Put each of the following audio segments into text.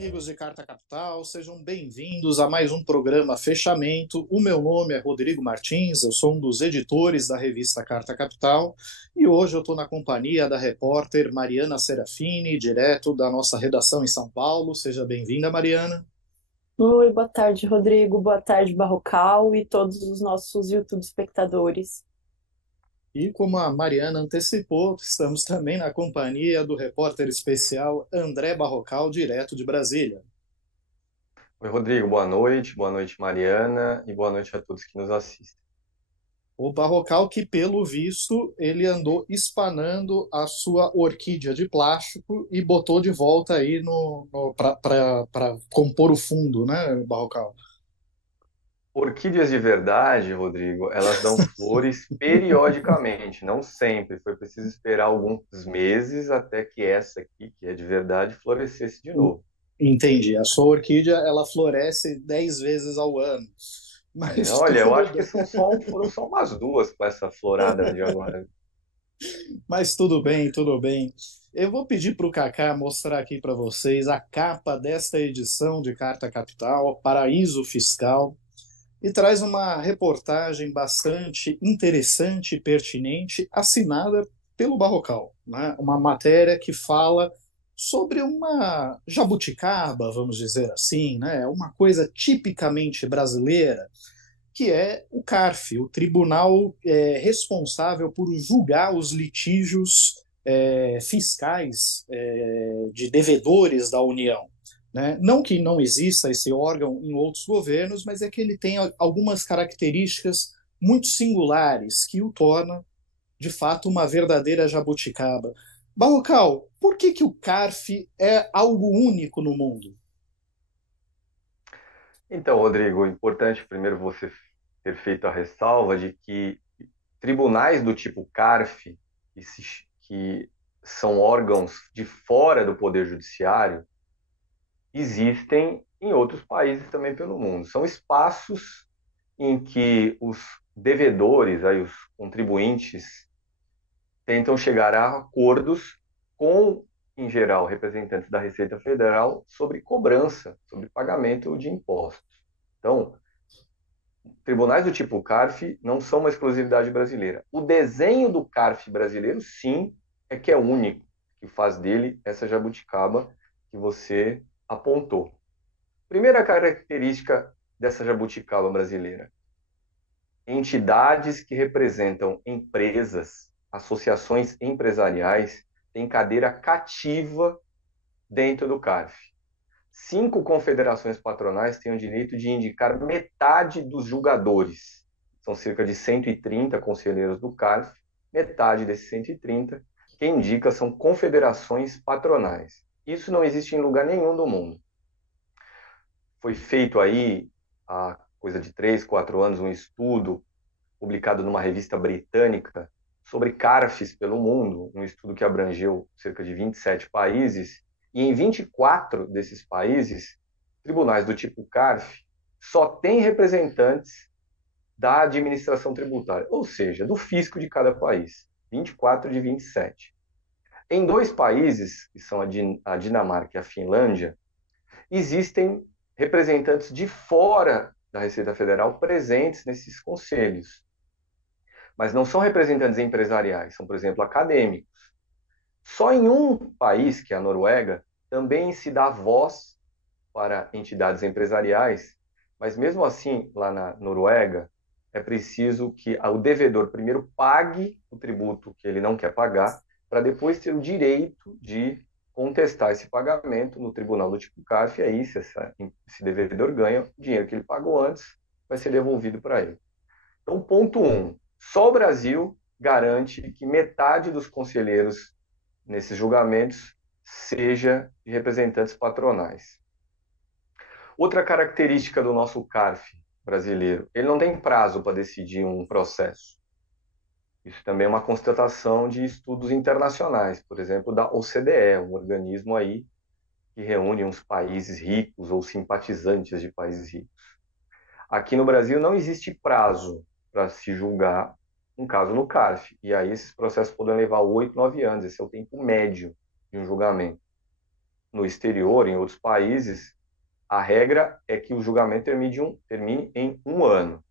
amigos de Carta Capital, sejam bem-vindos a mais um programa Fechamento. O meu nome é Rodrigo Martins, eu sou um dos editores da revista Carta Capital e hoje eu estou na companhia da repórter Mariana Serafini, direto da nossa redação em São Paulo. Seja bem-vinda, Mariana. Oi, boa tarde, Rodrigo. Boa tarde, Barrocal e todos os nossos YouTube espectadores. E como a Mariana antecipou, estamos também na companhia do repórter especial André Barrocal, direto de Brasília. Oi, Rodrigo, boa noite, Mariana, e boa noite a todos que nos assistem. O Barrocal que, pelo visto, ele andou espanando a sua orquídea de plástico e botou de volta aí no para compor o fundo, né, Barrocal? Orquídeas de verdade, Rodrigo, elas dão flores periodicamente, não sempre. Foi preciso esperar alguns meses até que essa aqui, que é de verdade, florescesse de novo. Entendi. A sua orquídea, ela floresce 10 vezes ao ano. Mas Olha, eu tudo acho que bem. foram só umas duas com essa florada de agora. Mas tudo bem, tudo bem. Eu vou pedir para o Kaká mostrar aqui para vocês a capa desta edição de Carta Capital, Paraíso Fiscal, e traz uma reportagem bastante interessante e pertinente, assinada pelo Barrocal, né? Uma matéria que fala sobre uma jabuticaba, vamos dizer assim, né? Uma coisa tipicamente brasileira, que é o CARF, o tribunal responsável por julgar os litígios fiscais de devedores da União. Né? Não que não exista esse órgão em outros governos, mas é que ele tem algumas características muito singulares que o torna, de fato, uma verdadeira jabuticaba. Barrocal, por que o CARF é algo único no mundo? Então, Rodrigo, importante primeiro você ter feito a ressalva de que tribunais do tipo CARF, que são órgãos de fora do Poder Judiciário, existem em outros países também pelo mundo. São espaços em que os devedores, aí os contribuintes, tentam chegar a acordos com, em geral, representantes da Receita Federal sobre cobrança, sobre pagamento de impostos. Então, tribunais do tipo CARF não são uma exclusividade brasileira. O desenho do CARF brasileiro, sim, é que é único, que faz dele essa jabuticaba que você apontou. Primeira característica dessa jabuticaba brasileira: entidades que representam empresas, associações empresariais, têm cadeira cativa dentro do CARF. 5 confederações patronais têm o direito de indicar metade dos julgadores. São cerca de 130 conselheiros do CARF. Metade desses 130, quem indica são confederações patronais. Isso não existe em lugar nenhum do mundo. Foi feito aí, há coisa de 3, 4 anos, um estudo publicado numa revista britânica sobre CARFs pelo mundo, um estudo que abrangeu cerca de 27 países, e em 24 desses países, tribunais do tipo CARF só têm representantes da administração tributária, ou seja, do fisco de cada país, 24 de 27. Em dois países, que são a Dinamarca e a Finlândia, existem representantes de fora da Receita Federal presentes nesses conselhos, mas não são representantes empresariais, são, por exemplo, acadêmicos. Só em um país, que é a Noruega, também se dá voz para entidades empresariais, mas mesmo assim, lá na Noruega, é preciso que o devedor primeiro pague o tributo que ele não quer pagar, para depois ter o direito de contestar esse pagamento no tribunal do tipo CARF, e aí, se esse devedor ganha, o dinheiro que ele pagou antes vai ser devolvido para ele. Então, ponto 1. Só o Brasil garante que metade dos conselheiros nesses julgamentos seja de representantes patronais. Outra característica do nosso CARF brasileiro, ele não tem prazo para decidir um processo. Isso também é uma constatação de estudos internacionais, por exemplo, da OCDE, um organismo aí que reúne uns países ricos ou simpatizantes de países ricos. Aqui no Brasil não existe prazo para se julgar um caso no CARF, e aí esses processos podem levar 8, 9 anos, esse é o tempo médio de um julgamento. no exterior, em outros países, a regra é que o julgamento termine em 1 ano.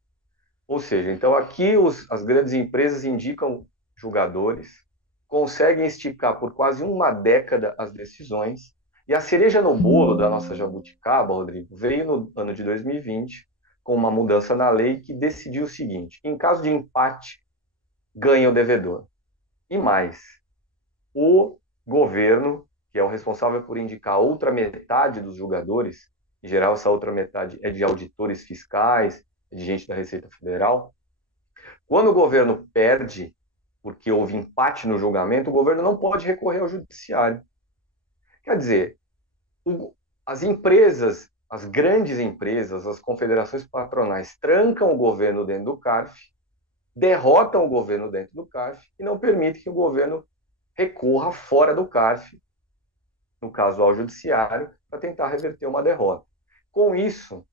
Ou seja, então aqui as grandes empresas indicam julgadores, conseguem esticar por quase uma década as decisões, e a cereja no bolo da nossa jabuticaba, Rodrigo, veio no ano de 2020, com uma mudança na lei que decidiu o seguinte: em caso de empate, ganha o devedor. E mais, o governo, que é o responsável por indicar a outra metade dos julgadores, em geral essa outra metade é de auditores fiscais, de gente da Receita Federal, quando o governo perde, porque houve empate no julgamento, o governo não pode recorrer ao judiciário. Quer dizer, as empresas, as grandes empresas, as confederações patronais trancam o governo dentro do CARF, derrotam o governo dentro do CARF e não permitem que o governo recorra fora do CARF, no caso ao judiciário, para tentar reverter uma derrota. Com isso,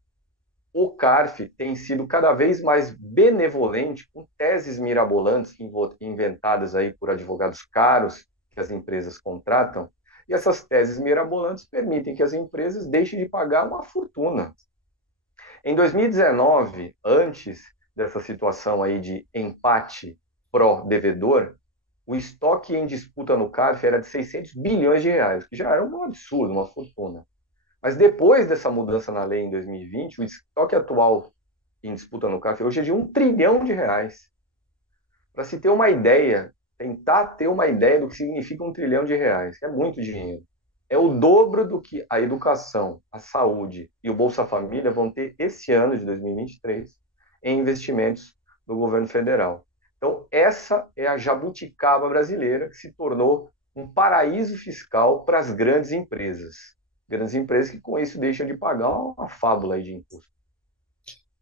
o CARF tem sido cada vez mais benevolente com teses mirabolantes inventadas aí por advogados caros que as empresas contratam, e essas teses mirabolantes permitem que as empresas deixem de pagar uma fortuna. Em 2019, antes dessa situação aí de empate pró-devedor, o estoque em disputa no CARF era de 600 bilhões de reais, que já era um absurdo, uma fortuna. Mas depois dessa mudança na lei em 2020, o estoque atual em disputa no CARF hoje é de 1 trilhão de reais. Para se ter uma ideia, tentar ter uma ideia do que significa 1 trilhão de reais, é muito dinheiro. É o dobro do que a educação, a saúde e o Bolsa Família vão ter esse ano de 2023 em investimentos do governo federal. Então, essa é a jabuticaba brasileira que se tornou um paraíso fiscal para as grandes empresas. Grandes empresas que com isso deixam de pagar uma fábula aí de imposto.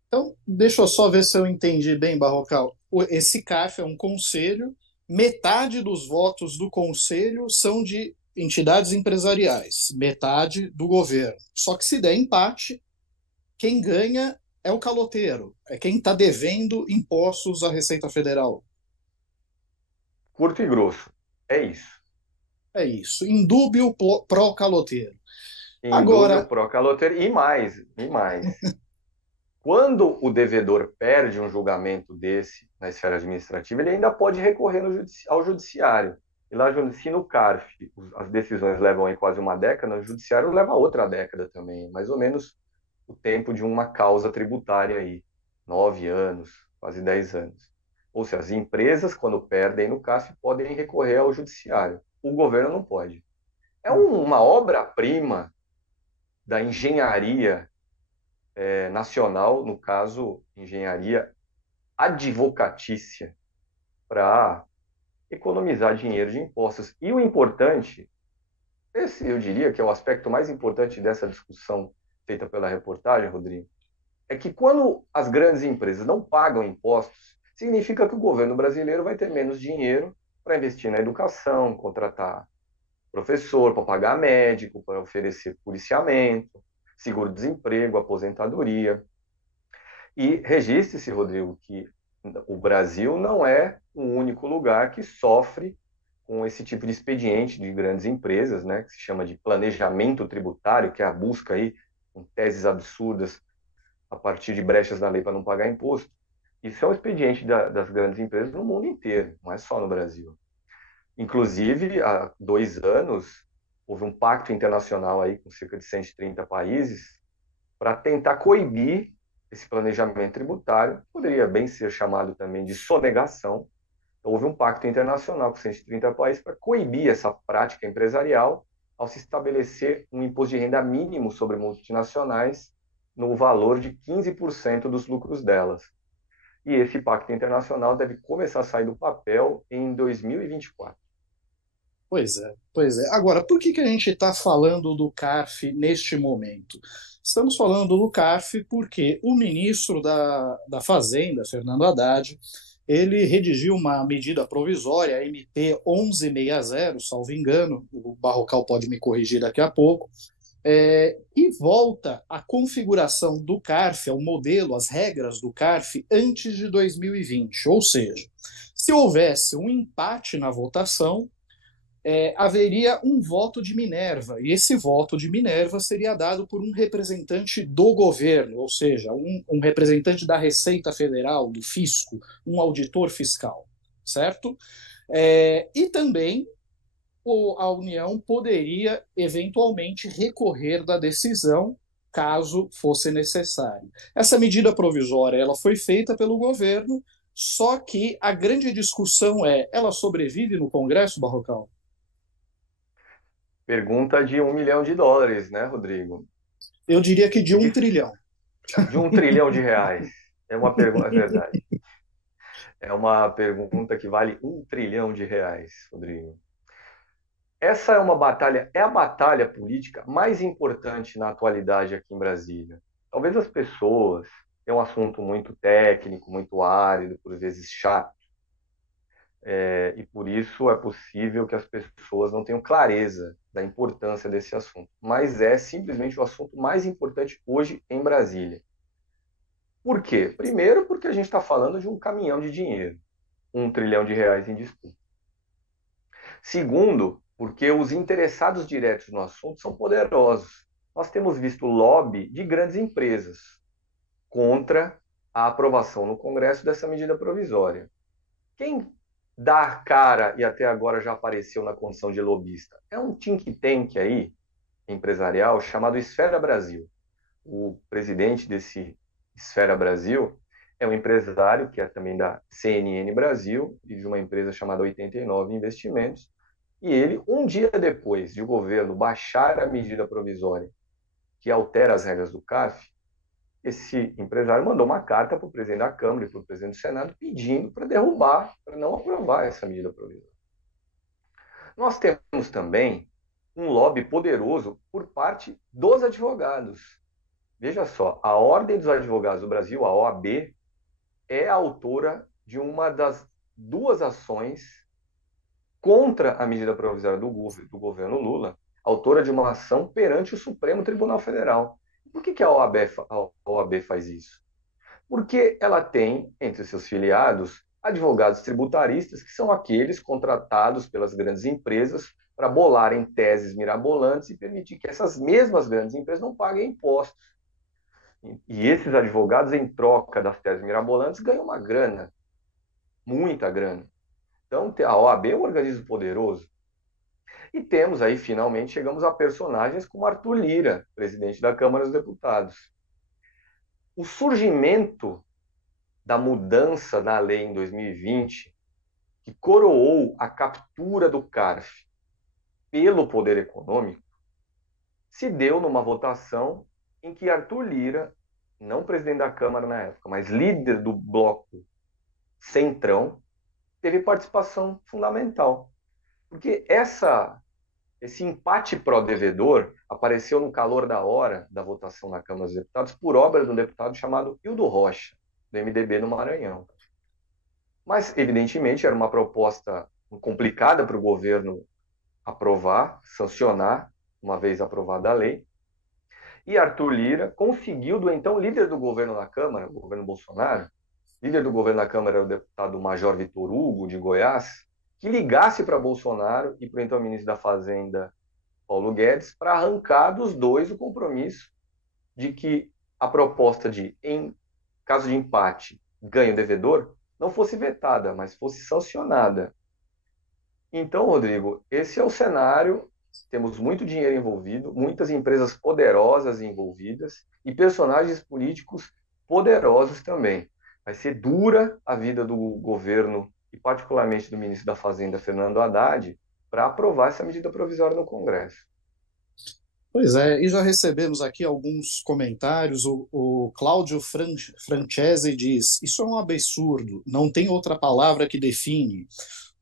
Então, deixa eu só ver se eu entendi bem, Barrocal. Esse CARF é um conselho, metade dos votos do conselho são de entidades empresariais, metade do governo. Só que se der empate, quem ganha é o caloteiro, é quem está devendo impostos à Receita Federal. Curto e grosso, é isso. É isso, indúbio pró-caloteiro. Indúbio pró-caloteiro e mais. Quando o devedor perde um julgamento desse na esfera administrativa, ele ainda pode recorrer ao judiciário. E lá, se no CARF as decisões levam aí quase uma década, no judiciário leva outra década também, mais ou menos o tempo de uma causa tributária aí, 9 anos, quase 10 anos. Ou seja, as empresas, quando perdem no CARF, podem recorrer ao judiciário. O governo não pode. É uma obra-prima da engenharia nacional, no caso, engenharia advocatícia, para economizar dinheiro de impostos. E o importante, esse eu diria que é o aspecto mais importante dessa discussão feita pela reportagem, Rodrigo, é que quando as grandes empresas não pagam impostos, significa que o governo brasileiro vai ter menos dinheiro para investir na educação, contratar professor, para pagar médico, para oferecer policiamento, seguro-desemprego, aposentadoria. E registre-se, Rodrigo, que o Brasil não é o único lugar que sofre com esse tipo de expediente de grandes empresas, né, que se chama de planejamento tributário, que é a busca aí com teses absurdas a partir de brechas na lei para não pagar imposto. Isso é um expediente das grandes empresas no mundo inteiro, não é só no Brasil. Inclusive, há 2 anos, houve um pacto internacional aí com cerca de 130 países para tentar coibir esse planejamento tributário, poderia bem ser chamado também de sonegação. Houve um pacto internacional com 130 países para coibir essa prática empresarial ao se estabelecer um imposto de renda mínimo sobre multinacionais no valor de 15% dos lucros delas. E esse pacto internacional deve começar a sair do papel em 2024. Pois é, pois é. Agora, por que a gente está falando do CARF neste momento? Estamos falando do CARF porque o ministro da Fazenda, Fernando Haddad, ele redigiu uma medida provisória, a MP 1160, salvo engano, o Barrocal pode me corrigir daqui a pouco, e volta a configuração do CARF, ao modelo, as regras do CARF antes de 2020. Ou seja, se houvesse um empate na votação, haveria um voto de Minerva, e esse voto de Minerva seria dado por um representante do governo, ou seja, um representante da Receita Federal, do fisco, um auditor fiscal, certo? E também a União poderia eventualmente recorrer da decisão caso fosse necessário. Essa medida provisória ela foi feita pelo governo, só que a grande discussão ela sobrevive no Congresso, Barrocal? Pergunta de US$ 1 milhão, né, Rodrigo? Eu diria que de É 1 trilhão. de R$ 1 trilhão. É uma pergunta, é verdade. É uma pergunta que vale R$ 1 trilhão, Rodrigo. Essa é a batalha política mais importante na atualidade aqui em Brasília. Talvez as pessoas tenham um assunto muito técnico, muito árido, por vezes chato, e por isso é possível que as pessoas não tenham clareza da importância desse assunto. Mas é simplesmente o assunto mais importante hoje em Brasília. Por quê? Primeiro, porque a gente está falando de um caminhão de dinheiro, R$ 1 trilhão em disputa. Segundo, porque os interessados diretos no assunto são poderosos. Nós temos visto lobby de grandes empresas contra a aprovação no Congresso dessa medida provisória. Quem dá a cara e até agora já apareceu na condição de lobista é um think tank aí, empresarial, chamado Esfera Brasil. O presidente desse Esfera Brasil é um empresário que é também da CNN Brasil e de uma empresa chamada 89 Investimentos. E ele, um dia depois de o governo baixar a medida provisória que altera as regras do CARF, esse empresário mandou uma carta para o presidente da Câmara e para o presidente do Senado pedindo para derrubar, para não aprovar essa medida provisória. Nós temos também um lobby poderoso por parte dos advogados. Veja só, a Ordem dos Advogados do Brasil, a OAB, é a autora de uma das duas ações contra a medida provisória do governo Lula, autora de uma ação perante o Supremo Tribunal Federal. Por que a OAB faz isso? Porque ela tem, entre seus filiados, advogados tributaristas, que são aqueles contratados pelas grandes empresas para bolarem teses mirabolantes e permitir que essas mesmas grandes empresas não paguem impostos. E esses advogados, em troca das teses mirabolantes, ganham uma grana, muita grana. Então, a OAB é um organismo poderoso. E temos aí, finalmente, chegamos a personagens como Arthur Lira, presidente da Câmara dos Deputados. O surgimento da mudança na lei em 2020, que coroou a captura do CARF pelo poder econômico, se deu numa votação em que Arthur Lira, não presidente da Câmara na época, mas líder do bloco Centrão, teve participação fundamental. Porque esse empate pró-devedor apareceu no calor da hora da votação na Câmara dos Deputados por obra de um deputado chamado Hildo Rocha, do MDB no Maranhão. Mas, evidentemente, era uma proposta complicada para o governo aprovar, sancionar, uma vez aprovada a lei. E Arthur Lira conseguiu, do então líder do governo na Câmara, o governo Bolsonaro, líder do governo na Câmara era o deputado Major Vitor Hugo, de Goiás, que ligasse para Bolsonaro e para o então ministro da Fazenda, Paulo Guedes, para arrancar dos dois o compromisso de que a proposta de, em caso de empate, ganho devedor, não fosse vetada, mas fosse sancionada. Então, Rodrigo, esse é o cenário. Temos muito dinheiro envolvido, muitas empresas poderosas envolvidas e personagens políticos poderosos também. Vai ser dura a vida do governo e particularmente do ministro da Fazenda, Fernando Haddad, para aprovar essa medida provisória no Congresso. Pois é, e já recebemos aqui alguns comentários. O Cláudio Francese diz: isso é um absurdo, não tem outra palavra que define.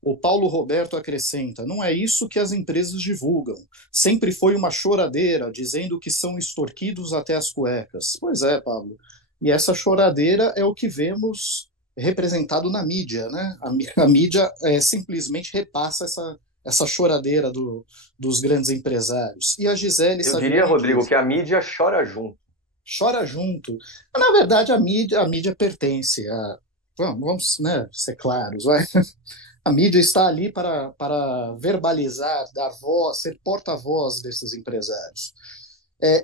O Paulo Roberto acrescenta: não é isso que as empresas divulgam. Sempre foi uma choradeira, dizendo que são extorquidos até as cuecas. Pois é, Pablo. E essa choradeira é o que vemos representado na mídia, né? A mídia simplesmente repassa essa choradeira dos grandes empresários. E a Gisele Eu diria, Saviani Rodrigo, diz, que a mídia chora junto. chora junto. Mas, na verdade, a mídia pertence a... Vamos, né, ser claros, vai. A mídia está ali para verbalizar, dar voz, ser porta-voz desses empresários.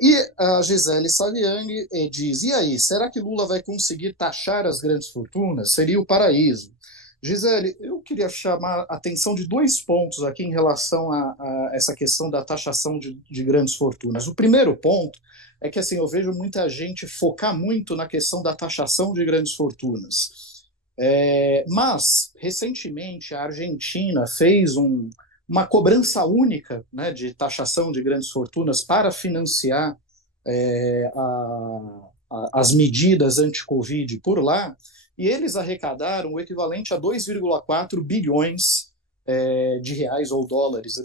E a Gisele Saviani diz: e aí, será que Lula vai conseguir taxar as grandes fortunas? Seria o paraíso. Gisele, eu queria chamar a atenção de dois pontos aqui em relação a essa questão da taxação de grandes fortunas. O primeiro ponto é que assim, eu vejo muita gente focar muito na questão da taxação de grandes fortunas. Mas, recentemente, a Argentina fez uma cobrança única, né, de taxação de grandes fortunas para financiar as medidas anti-Covid por lá, e eles arrecadaram o equivalente a 2,4 bilhões de reais ou dólares.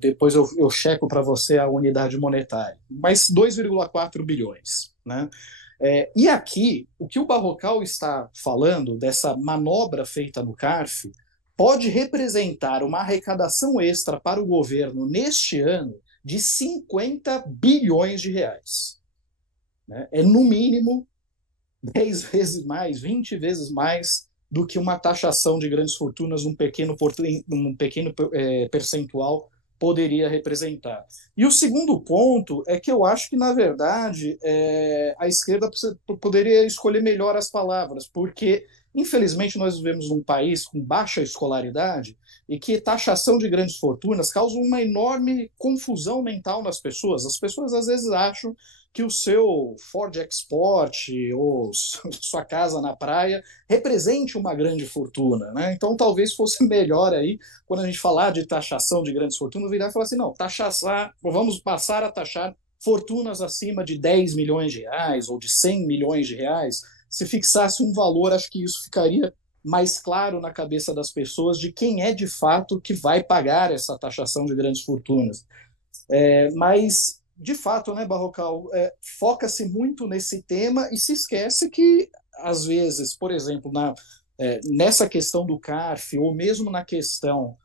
Depois eu checo para você a unidade monetária, mas 2,4 bilhões, né? E aqui, o que o Barrocal está falando dessa manobra feita no CARF pode representar uma arrecadação extra para o governo neste ano de 50 bilhões de reais. Né? É, no mínimo, 10 vezes mais, 20 vezes mais do que uma taxação de grandes fortunas num pequeno percentual poderia representar. E o segundo ponto é que eu acho que, na verdade, a esquerda poderia escolher melhor as palavras, porque, infelizmente, nós vivemos num país com baixa escolaridade e que taxação de grandes fortunas causa uma enorme confusão mental nas pessoas. As pessoas, às vezes, acham que o seu Ford Export ou sua casa na praia represente uma grande fortuna, né? Então talvez fosse melhor aí, quando a gente falar de taxação de grandes fortunas, virar e falar assim, não, vamos passar a taxar fortunas acima de 10 milhões de reais ou de 100 milhões de reais. Se fixasse um valor, acho que isso ficaria mais claro na cabeça das pessoas de quem é de fato que vai pagar essa taxação de grandes fortunas. Mas, de fato, né, Barrocal, foca-se muito nesse tema e se esquece que, às vezes, por exemplo, nessa questão do CARF, ou mesmo na questão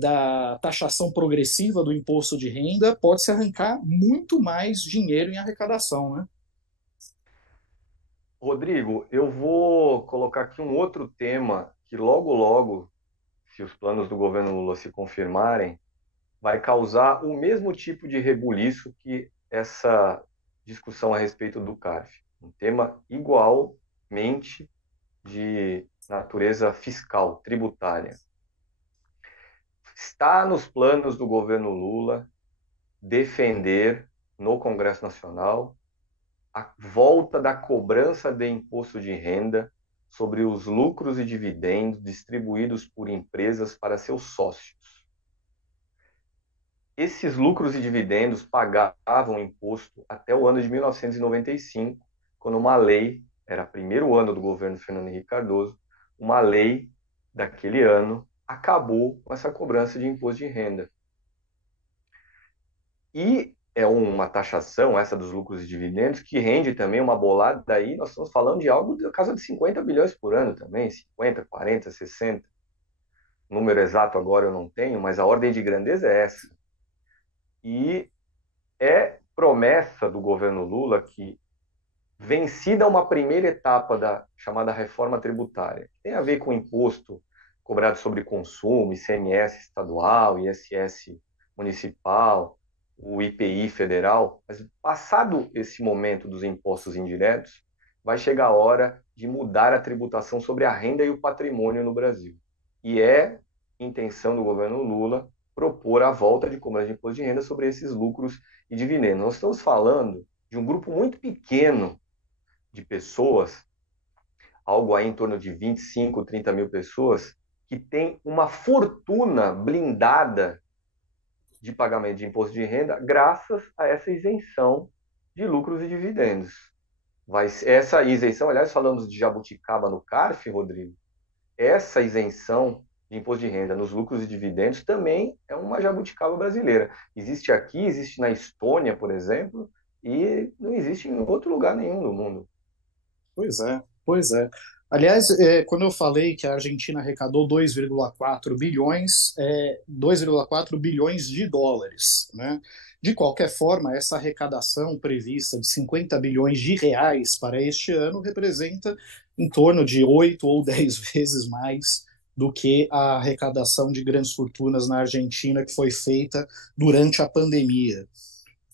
da taxação progressiva do imposto de renda, pode-se arrancar muito mais dinheiro em arrecadação, né? Rodrigo, eu vou colocar aqui um outro tema que logo, logo, se os planos do governo Lula se confirmarem, vai causar o mesmo tipo de rebuliço que essa discussão a respeito do CARF. Um tema igualmente de natureza fiscal, tributária. Está nos planos do governo Lula defender no Congresso Nacional a volta da cobrança de imposto de renda sobre os lucros e dividendos distribuídos por empresas para seus sócios. Esses lucros e dividendos pagavam imposto até o ano de 1995, quando uma lei, era o primeiro ano do governo Fernando Henrique Cardoso, uma lei daquele ano acabou com essa cobrança de imposto de renda. E é uma taxação, essa dos lucros e dividendos, que rende também uma bolada aí, nós estamos falando de algo da casa de 50 bilhões por ano também, 50, 40, 60. Número exato agora eu não tenho, mas a ordem de grandeza é essa. E é promessa do governo Lula que, vencida uma primeira etapa da chamada reforma tributária, que tem a ver com o imposto cobrado sobre consumo, ICMS estadual, ISS municipal, o IPI federal, mas passado esse momento dos impostos indiretos, vai chegar a hora de mudar a tributação sobre a renda e o patrimônio no Brasil. E é intenção do governo Lula propor a volta de cobrança de imposto de renda sobre esses lucros e dividendos. Nós estamos falando de um grupo muito pequeno de pessoas, algo aí em torno de 25, 30 mil pessoas, que tem uma fortuna blindada de pagamento de imposto de renda graças a essa isenção de lucros e dividendos. Essa isenção, aliás, falamos de jabuticaba no CARF, Rodrigo, essa isenção de imposto de renda nos lucros e dividendos também é uma jabuticaba brasileira. Existe aqui, existe na Estônia, por exemplo, e não existe em outro lugar nenhum do mundo. Pois é, pois é. Aliás, quando eu falei que a Argentina arrecadou 2,4 bilhões, 2,4 bilhões de dólares, né? De qualquer forma, essa arrecadação prevista de 50 bilhões de reais para este ano representa em torno de 8 ou 10 vezes mais do que a arrecadação de grandes fortunas na Argentina que foi feita durante a pandemia.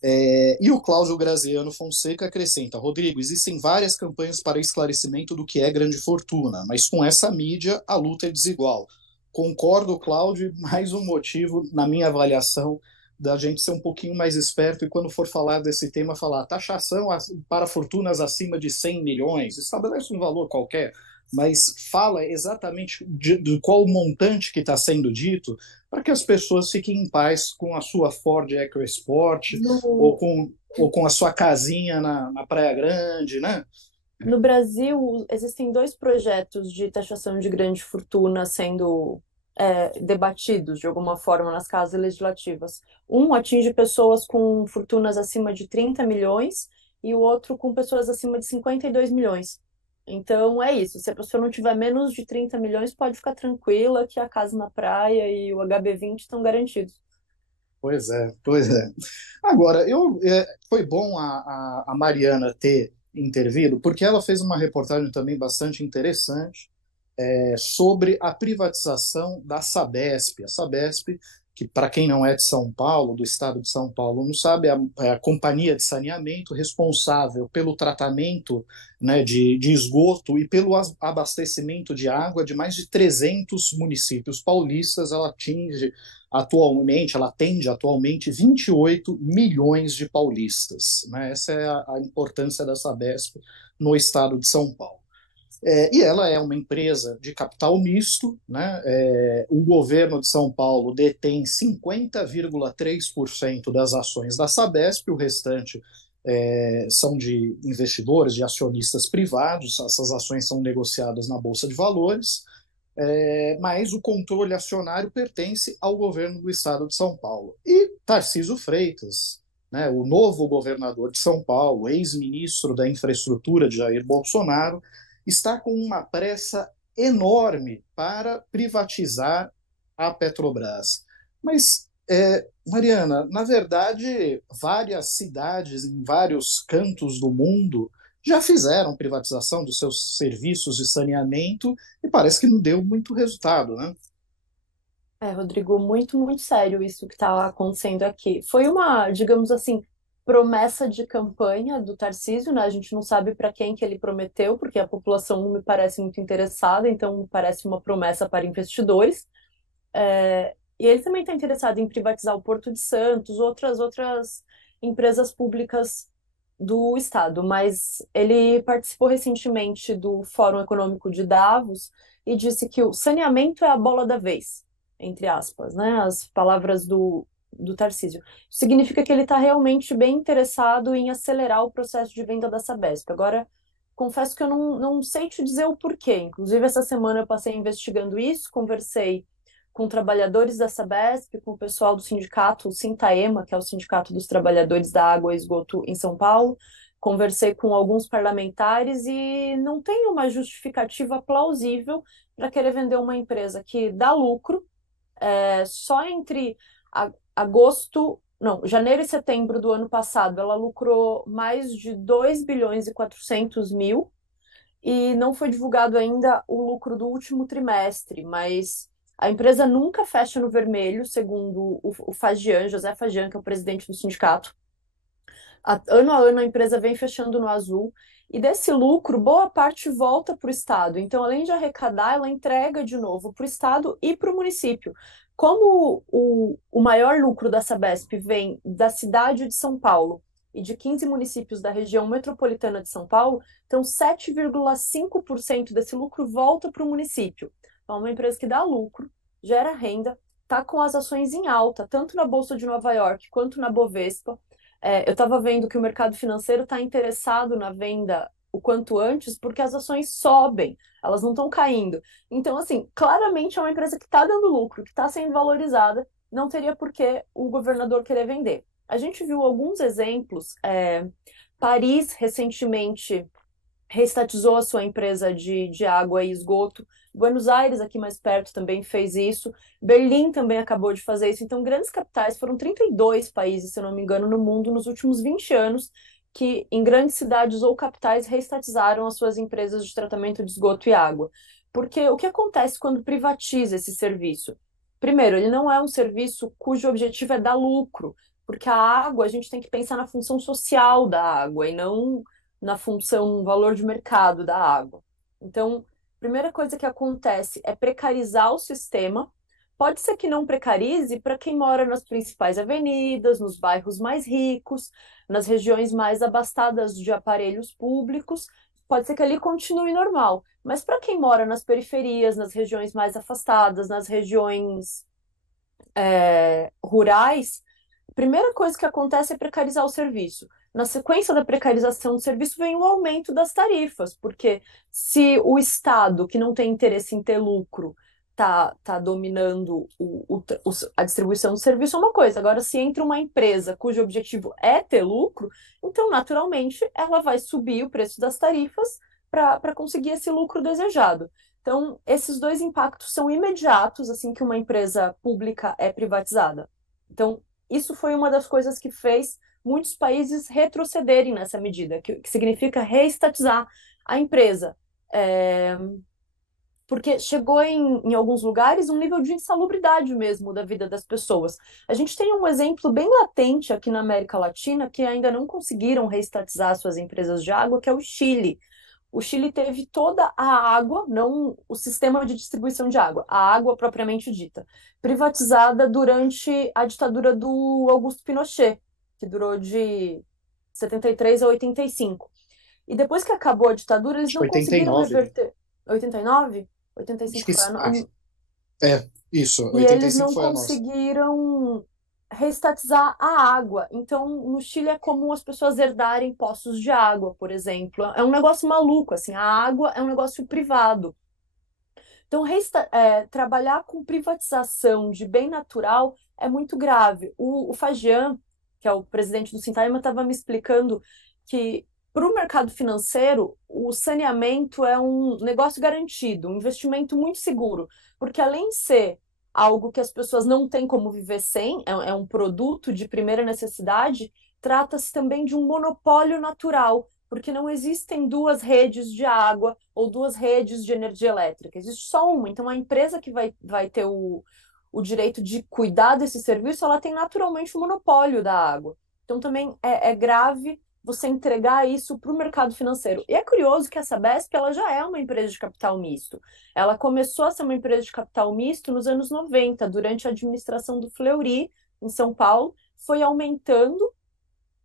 E o Cláudio Graziano Fonseca acrescenta: Rodrigo, existem várias campanhas para esclarecimento do que é grande fortuna, mas com essa mídia a luta é desigual. Concordo, Cláudio, mais um motivo, na minha avaliação, da gente ser um pouquinho mais esperto e quando for falar desse tema, falar taxação para fortunas acima de 100 milhões, estabelece um valor qualquer, mas fala exatamente de qual montante que está sendo dito, para que as pessoas fiquem em paz com a sua Ford EcoSport No, ou com a sua casinha na Praia Grande, né? no Brasil, existem dois projetos de taxação de grande fortuna sendo debatidos de alguma forma nas casas legislativas. Um atinge pessoas com fortunas acima de 30 milhões e o outro com pessoas acima de 52 milhões. Então é isso. Se a pessoa não tiver menos de 30 milhões, pode ficar tranquila que a casa na praia e o HB20 estão garantidos. Pois é, pois é. Agora, foi bom a Mariana ter intervido, porque ela fez uma reportagem também bastante interessante sobre a privatização da Sabesp. A Sabesp, que para quem não é de São Paulo, do estado de São Paulo, não sabe, é a companhia de saneamento responsável pelo tratamento, né, de esgoto e pelo abastecimento de água de mais de 300 municípios paulistas. Ela atende atualmente 28 milhões de paulistas, né? Essa é a importância da Sabesp no estado de São Paulo. E ela é uma empresa de capital misto, né? O governo de São Paulo detém 50,3% das ações da Sabesp, o restante são de investidores, de acionistas privados, essas ações são negociadas na Bolsa de Valores, mas o controle acionário pertence ao governo do estado de São Paulo. E Tarcísio Freitas, né, o novo governador de São Paulo, ex-ministro da Infraestrutura de Jair Bolsonaro, está com uma pressa enorme para privatizar a Petrobras. Mas, Mariana, na verdade, várias cidades em vários cantos do mundo já fizeram privatização dos seus serviços de saneamento e parece que não deu muito resultado, né? Rodrigo, muito, muito sério isso que está acontecendo aqui. Foi uma, digamos assim, promessa de campanha do Tarcísio, né? A gente não sabe para quem que ele prometeu, porque a população não me parece muito interessada, então me parece uma promessa para investidores. E ele também está interessado em privatizar o Porto de Santos, outras empresas públicas do Estado, mas ele participou recentemente do Fórum Econômico de Davos e disse que o saneamento é a bola da vez, entre aspas, né? As palavras do Tarcísio. Isso significa que ele está realmente bem interessado em acelerar o processo de venda da Sabesp. Agora, confesso que eu não sei te dizer o porquê. Inclusive, essa semana eu passei investigando isso, conversei com trabalhadores da Sabesp, com o pessoal do sindicato, o Sintaema, que é o Sindicato dos Trabalhadores da Água e Esgoto em São Paulo. Conversei com alguns parlamentares e não tem uma justificativa plausível para querer vender uma empresa que dá lucro. Só entre janeiro e setembro do ano passado, ela lucrou mais de 2 bilhões e 400 mil e não foi divulgado ainda o lucro do último trimestre, mas a empresa nunca fecha no vermelho, segundo o Fagian, José Fagian, que é o presidente do sindicato. Ano a ano a empresa vem fechando no azul e desse lucro, boa parte volta para o Estado. Então, além de arrecadar, ela entrega de novo para o Estado e para o município. Como o maior lucro da Sabesp vem da cidade de São Paulo e de 15 municípios da região metropolitana de São Paulo, então 7,5% desse lucro volta para o município. Então, é uma empresa que dá lucro, gera renda, está com as ações em alta, tanto na Bolsa de Nova York quanto na Bovespa. Eu estava vendo que o mercado financeiro está interessado na venda o quanto antes, porque as ações sobem, elas não estão caindo. Então, assim, claramente é uma empresa que está dando lucro, que está sendo valorizada, não teria por que o governador querer vender. A gente viu alguns exemplos. Paris, recentemente, reestatizou a sua empresa de água e esgoto. Buenos Aires, aqui mais perto, também fez isso. Berlim também acabou de fazer isso. Então, grandes capitais, foram 32 países, se eu não me engano, no mundo nos últimos 20 anos, que em grandes cidades ou capitais reestatizaram as suas empresas de tratamento de esgoto e água. Porque o que acontece quando privatiza esse serviço? Primeiro, ele não é um serviço cujo objetivo é dar lucro, porque a água, a gente tem que pensar na função social da água e não na função valor de mercado da água. Então, a primeira coisa que acontece é precarizar o sistema. Pode ser que não precarize para quem mora nas principais avenidas, nos bairros mais ricos, nas regiões mais abastadas de aparelhos públicos. Pode ser que ali continue normal. Mas para quem mora nas periferias, nas regiões mais afastadas, nas regiões rurais, a primeira coisa que acontece é precarizar o serviço. Na sequência da precarização do serviço vem o aumento das tarifas, porque se o Estado, que não tem interesse em ter lucro, tá dominando a distribuição do serviço, é uma coisa. Agora, se entra uma empresa cujo objetivo é ter lucro, então, naturalmente, ela vai subir o preço das tarifas para conseguir esse lucro desejado. Então, esses dois impactos são imediatos assim que uma empresa pública é privatizada. Então, isso foi uma das coisas que fez muitos países retrocederem nessa medida, que significa reestatizar a empresa. É, porque chegou em alguns lugares um nível de insalubridade mesmo da vida das pessoas. A gente tem um exemplo bem latente aqui na América Latina que ainda não conseguiram reestatizar suas empresas de água, que é o Chile. O Chile teve toda a água, não o sistema de distribuição de água, a água propriamente dita, privatizada durante a ditadura do Augusto Pinochet, que durou de 73 a 85. E depois que acabou a ditadura, eles Acho que não conseguiram 89, né? reverter. 89? Acho 85 que foi isso, e eles 85 não foi a nossa. conseguiram reestatizar a água. Então, no Chile é comum as pessoas herdarem poços de água, por exemplo. É um negócio maluco, assim, a água é um negócio privado. Então, trabalhar com privatização de bem natural é muito grave. O Fagian, que é o presidente do Sintaima, estava me explicando que para o mercado financeiro, o saneamento é um negócio garantido, um investimento muito seguro, porque além de ser algo que as pessoas não têm como viver sem, é um produto de primeira necessidade, trata-se também de um monopólio natural, porque não existem duas redes de água ou duas redes de energia elétrica, existe só uma. Então, a empresa que vai ter o direito de cuidar desse serviço, ela tem naturalmente o monopólio da água. Então, também é grave você entregar isso para o mercado financeiro. E é curioso que a Sabesp ela já é uma empresa de capital misto. Ela começou a ser uma empresa de capital misto nos anos 90, durante a administração do Fleury, em São Paulo, foi aumentando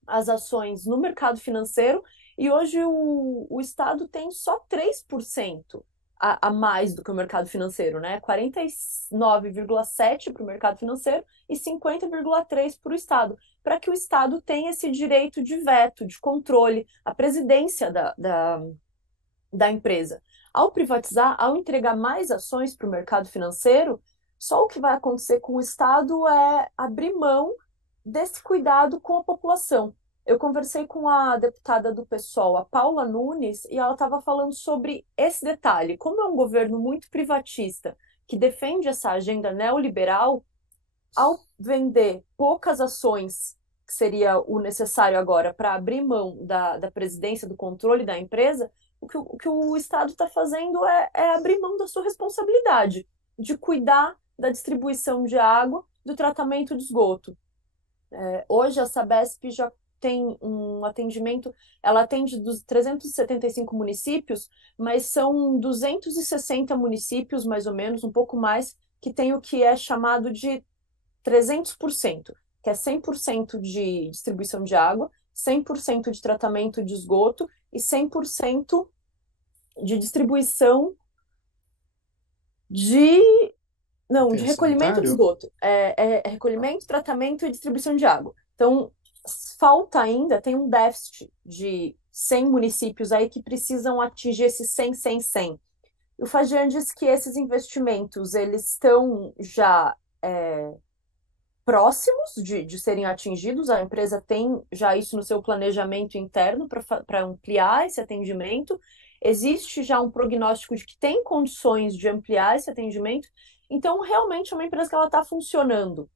as ações no mercado financeiro e hoje o Estado tem só 3% a mais do que o mercado financeiro, né? 49,7% para o mercado financeiro e 50,3% para o Estado, para que o Estado tenha esse direito de veto, de controle, a presidência da empresa. Ao privatizar, ao entregar mais ações para o mercado financeiro, só o que vai acontecer com o Estado é abrir mão desse cuidado com a população. Eu conversei com a deputada do PSOL, a Paula Nunes, e ela estava falando sobre esse detalhe. Como é um governo muito privatista, que defende essa agenda neoliberal, ao vender poucas ações, que seria o necessário agora para abrir mão da presidência, do controle da empresa, o que o Estado está fazendo é abrir mão da sua responsabilidade de cuidar da distribuição de água, do tratamento de esgoto. Hoje a Sabesp já tem um atendimento, ela atende dos 375 municípios, mas são 260 municípios, mais ou menos, um pouco mais, que tem o que é chamado de 300%, que é 100% de distribuição de água, 100% de tratamento de esgoto e 100% de distribuição de... Não, de Aterro recolhimento de sanitário? esgoto. É recolhimento, tratamento e distribuição de água. Então, falta ainda, tem um déficit de 100 municípios aí que precisam atingir esse 100, 100, 100. O Fagian disse que esses investimentos, eles estão já próximos de serem atingidos, a empresa tem já isso no seu planejamento interno para ampliar esse atendimento, existe já um prognóstico de que tem condições de ampliar esse atendimento, então realmente é uma empresa que ela está funcionando.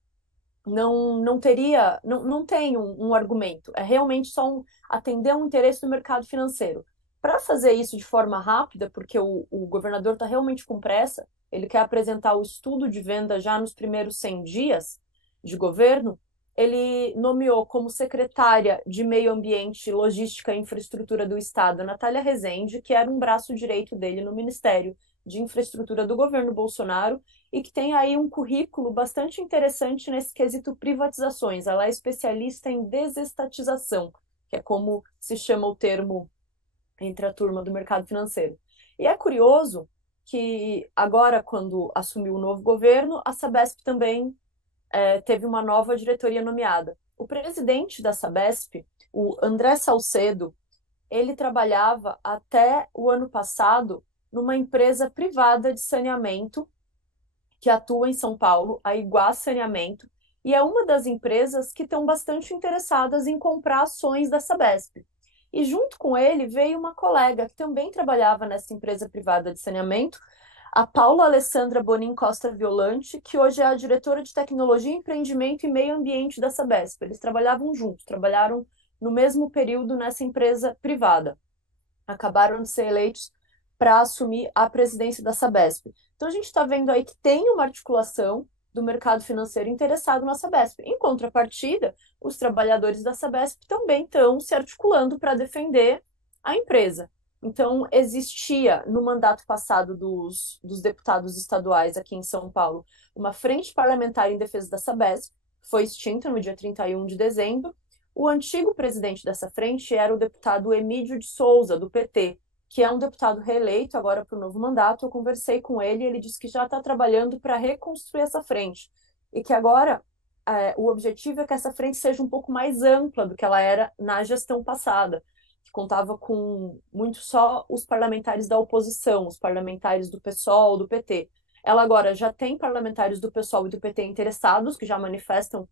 Não teria, não tem um argumento, é realmente só atender um interesse do mercado financeiro. para fazer isso de forma rápida, porque o governador está realmente com pressa, ele quer apresentar o estudo de venda já nos primeiros 100 dias de governo, ele nomeou como secretária de Meio Ambiente, Logística e Infraestrutura do Estado a Natália Rezende, que era um braço direito dele no Ministério de Infraestrutura do governo Bolsonaro e que tem aí um currículo bastante interessante nesse quesito privatizações. Ela é especialista em desestatização, que é como se chama o termo entre a turma do mercado financeiro. E é curioso que agora, quando assumiu o novo governo, a Sabesp também teve uma nova diretoria nomeada. O presidente da Sabesp, o André Salcedo, ele trabalhava até o ano passado numa empresa privada de saneamento que atua em São Paulo, a Iguá Saneamento, e é uma das empresas que estão bastante interessadas em comprar ações da Sabesp. E junto com ele veio uma colega que também trabalhava nessa empresa privada de saneamento, a Paula Alessandra Bonin Costa Violante, que hoje é a diretora de Tecnologia, Empreendimento e Meio Ambiente da Sabesp. Eles trabalhavam juntos, trabalharam no mesmo período nessa empresa privada. Acabaram de ser eleitos para assumir a presidência da Sabesp. Então a gente está vendo aí que tem uma articulação do mercado financeiro interessado na Sabesp. Em contrapartida, os trabalhadores da Sabesp também estão se articulando para defender a empresa. Então, existia no mandato passado dos deputados estaduais aqui em São Paulo uma frente parlamentar em defesa da Sabesp, foi extinta no dia 31 de dezembro. O antigo presidente dessa frente era o deputado Emídio de Souza, do PT, que é um deputado reeleito agora para o novo mandato. Eu conversei com ele e ele disse que já está trabalhando para reconstruir essa frente e que agora o objetivo é que essa frente seja um pouco mais ampla do que ela era na gestão passada, que contava com muito só os parlamentares da oposição, os parlamentares do PSOL, do PT. Ela agora já tem parlamentares do PSOL e do PT interessados, que já manifestam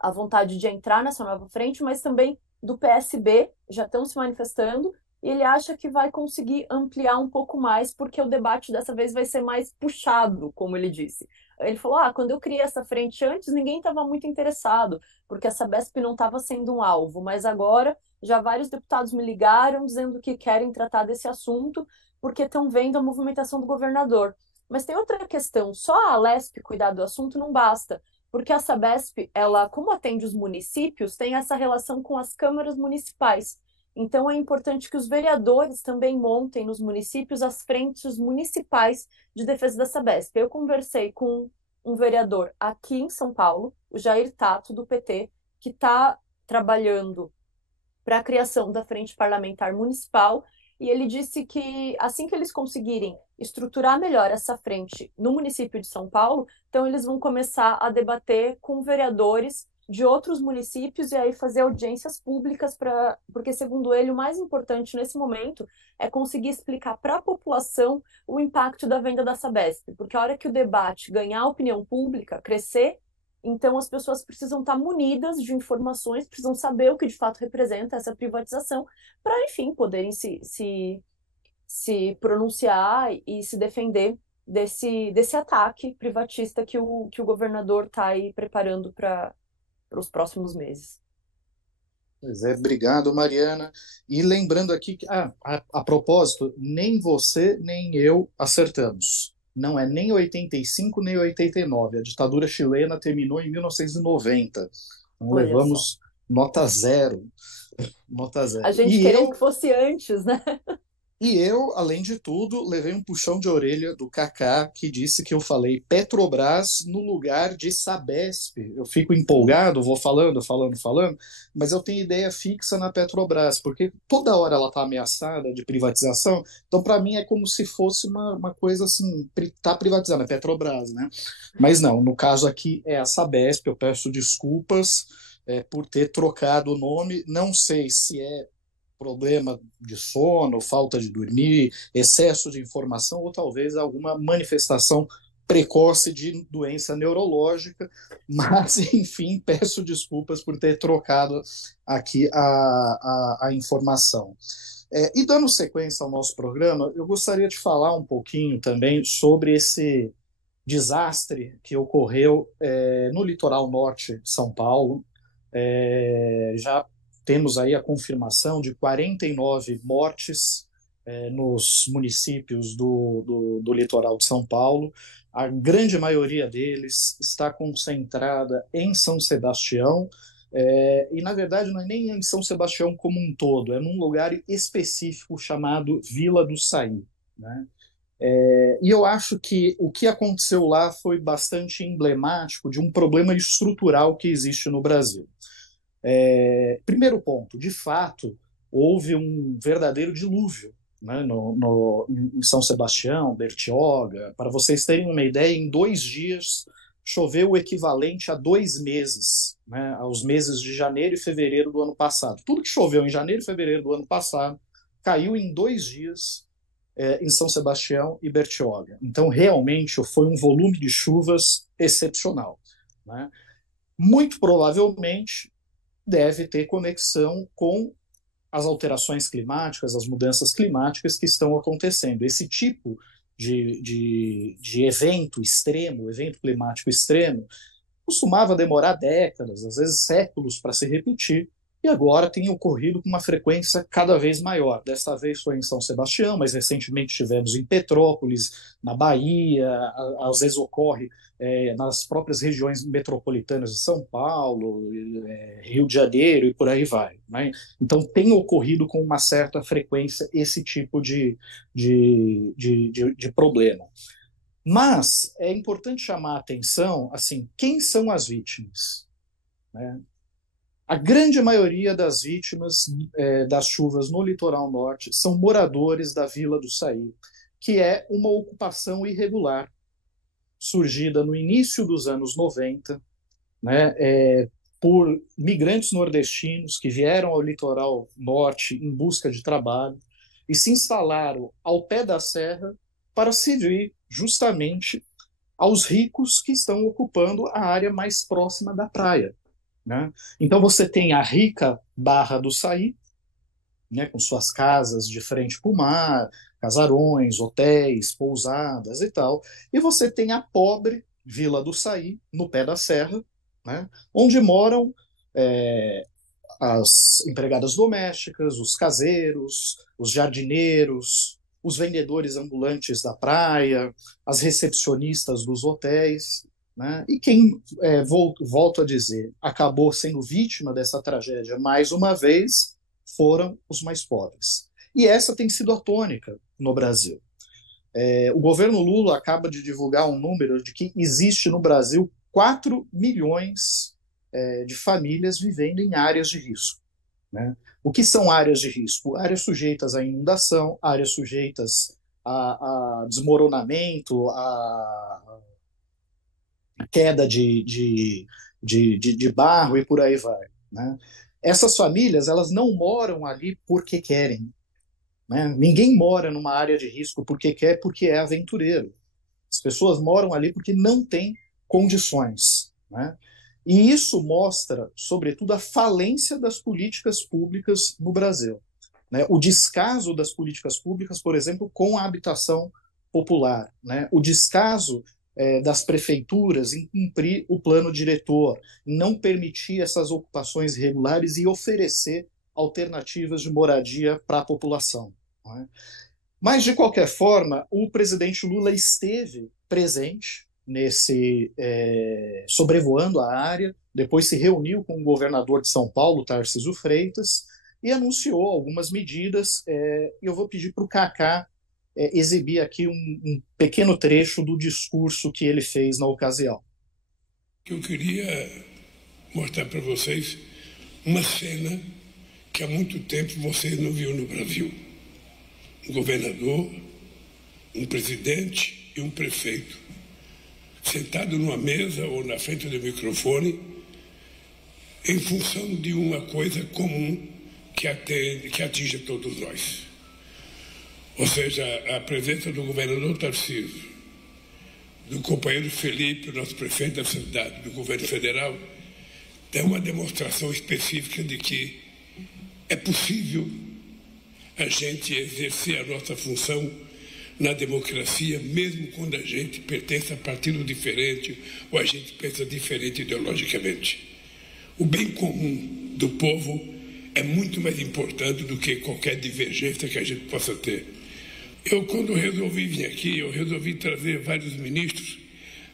a vontade de entrar nessa nova frente, mas também do PSB já estão se manifestando, e ele acha que vai conseguir ampliar um pouco mais, porque o debate dessa vez vai ser mais puxado, como ele disse. Ele falou, quando eu criei essa frente antes, ninguém estava muito interessado, porque a Sabesp não estava sendo um alvo, mas agora já vários deputados me ligaram dizendo que querem tratar desse assunto, porque estão vendo a movimentação do governador. Mas tem outra questão, só a Alesp cuidar do assunto não basta, porque a Sabesp, ela, como atende os municípios, tem essa relação com as câmaras municipais. Então, é importante que os vereadores também montem nos municípios as frentes municipais de defesa da Sabesp. Eu conversei com um vereador aqui em São Paulo, o Jair Tato, do PT, que está trabalhando para a criação da Frente Parlamentar Municipal, e ele disse que assim que eles conseguirem estruturar melhor essa frente no município de São Paulo, então eles vão começar a debater com vereadores de outros municípios e aí fazer audiências públicas porque, segundo ele, o mais importante nesse momento é conseguir explicar para a população o impacto da venda da Sabesp, porque a hora que o debate ganhar opinião pública, crescer, então as pessoas precisam estar munidas de informações, precisam saber o que de fato representa essa privatização, para, enfim, poderem se pronunciar e se defender desse ataque privatista que o governador está aí preparando para os próximos meses. Pois é, obrigado, Mariana. E lembrando aqui que, a propósito, nem você nem eu acertamos. Não é nem 85 nem 89. A ditadura chilena terminou em 1990. Então Olha levamos nota zero. Nota zero. A gente querendo que fosse antes, né? E eu, além de tudo, levei um puxão de orelha do Kaká, que disse que eu falei Petrobras no lugar de Sabesp. Eu fico empolgado, vou falando, mas eu tenho ideia fixa na Petrobras, porque toda hora ela está ameaçada de privatização, então para mim é como se fosse uma coisa assim, tá privatizando, é Petrobras, né? Mas não, no caso aqui é a Sabesp, eu peço desculpas por ter trocado o nome, não sei se é problema de sono, falta de dormir, excesso de informação ou talvez alguma manifestação precoce de doença neurológica, mas enfim, peço desculpas por ter trocado aqui a informação. E dando sequência ao nosso programa, eu gostaria de falar um pouquinho também sobre esse desastre que ocorreu no litoral norte de São Paulo, já temos aí a confirmação de 49 mortes nos municípios do litoral de São Paulo. A grande maioria deles está concentrada em São Sebastião, e, na verdade, não é nem em São Sebastião como um todo, é num lugar específico chamado Vila do Saí, né? E eu acho que o que aconteceu lá foi bastante emblemático de um problema estrutural que existe no Brasil. Primeiro ponto, de fato, houve um verdadeiro dilúvio, né, em São Sebastião, Bertioga. Para vocês terem uma ideia, em 2 dias choveu o equivalente a 2 meses, né, aos meses de janeiro e fevereiro do ano passado. Tudo que choveu em janeiro e fevereiro do ano passado caiu em 2 dias em São Sebastião e Bertioga. Então, realmente, foi um volume de chuvas excepcional, né? Muito provavelmente deve ter conexão com as alterações climáticas, as mudanças climáticas que estão acontecendo. Esse tipo de evento extremo, evento climático extremo, costumava demorar décadas, às vezes séculos, para se repetir, e agora tem ocorrido com uma frequência cada vez maior. Desta vez foi em São Sebastião, mas recentemente tivemos em Petrópolis, na Bahia, às vezes ocorre nas próprias regiões metropolitanas de São Paulo, Rio de Janeiro e por aí vai, né? Então tem ocorrido com uma certa frequência esse tipo de problema. Mas é importante chamar a atenção, assim, quem são as vítimas, né? A grande maioria das vítimas das chuvas no litoral norte são moradores da Vila do Saí, que é uma ocupação irregular, surgida no início dos anos 90, né, por migrantes nordestinos que vieram ao litoral norte em busca de trabalho e se instalaram ao pé da serra para servir justamente aos ricos que estão ocupando a área mais próxima da praia, né? Então você tem a rica Barra do Saí, né, com suas casas de frente para o mar, casarões, hotéis, pousadas e tal, e você tem a pobre Vila do Saí, no pé da serra, né, onde moram as empregadas domésticas, os caseiros, os jardineiros, os vendedores ambulantes da praia, as recepcionistas dos hotéis, né? E quem, volto a dizer, acabou sendo vítima dessa tragédia mais uma vez foram os mais pobres. E essa tem sido a tônica no Brasil. O governo Lula acaba de divulgar um número de que existe no Brasil 4 milhões de famílias vivendo em áreas de risco, né? O que são áreas de risco? Áreas sujeitas à inundação, áreas sujeitas a desmoronamento, a queda de barro e por aí vai, né? Essas famílias, elas não moram ali porque querem, né? Ninguém mora numa área de risco porque quer, porque é aventureiro. As pessoas moram ali porque não têm condições, né? E isso mostra, sobretudo, a falência das políticas públicas no Brasil, né? O descaso das políticas públicas, por exemplo, com a habitação popular, né? O descaso das prefeituras em cumprir o plano diretor, não permitir essas ocupações irregulares e oferecer alternativas de moradia para a população, né? Mas, de qualquer forma, o presidente Lula esteve presente sobrevoando a área, depois se reuniu com o governador de São Paulo, Tarcísio Freitas, e anunciou algumas medidas. Eu vou pedir para o Cacá exibir aqui um pequeno trecho do discurso que ele fez na ocasião. Eu queria mostrar para vocês uma cena que há muito tempo vocês não viram no Brasil. Um governador, um presidente e um prefeito sentado numa mesa ou na frente do microfone em função de uma coisa comum que atinge todos nós. Ou seja, a presença do governador Tarcísio, do companheiro Felipe, nosso prefeito da cidade, do governo federal, é uma demonstração específica de que é possível a gente exercer a nossa função na democracia, mesmo quando a gente pertence a partido diferente ou a gente pensa diferente ideologicamente. O bem comum do povo é muito mais importante do que qualquer divergência que a gente possa ter. Eu, quando resolvi vir aqui, eu resolvi trazer vários ministros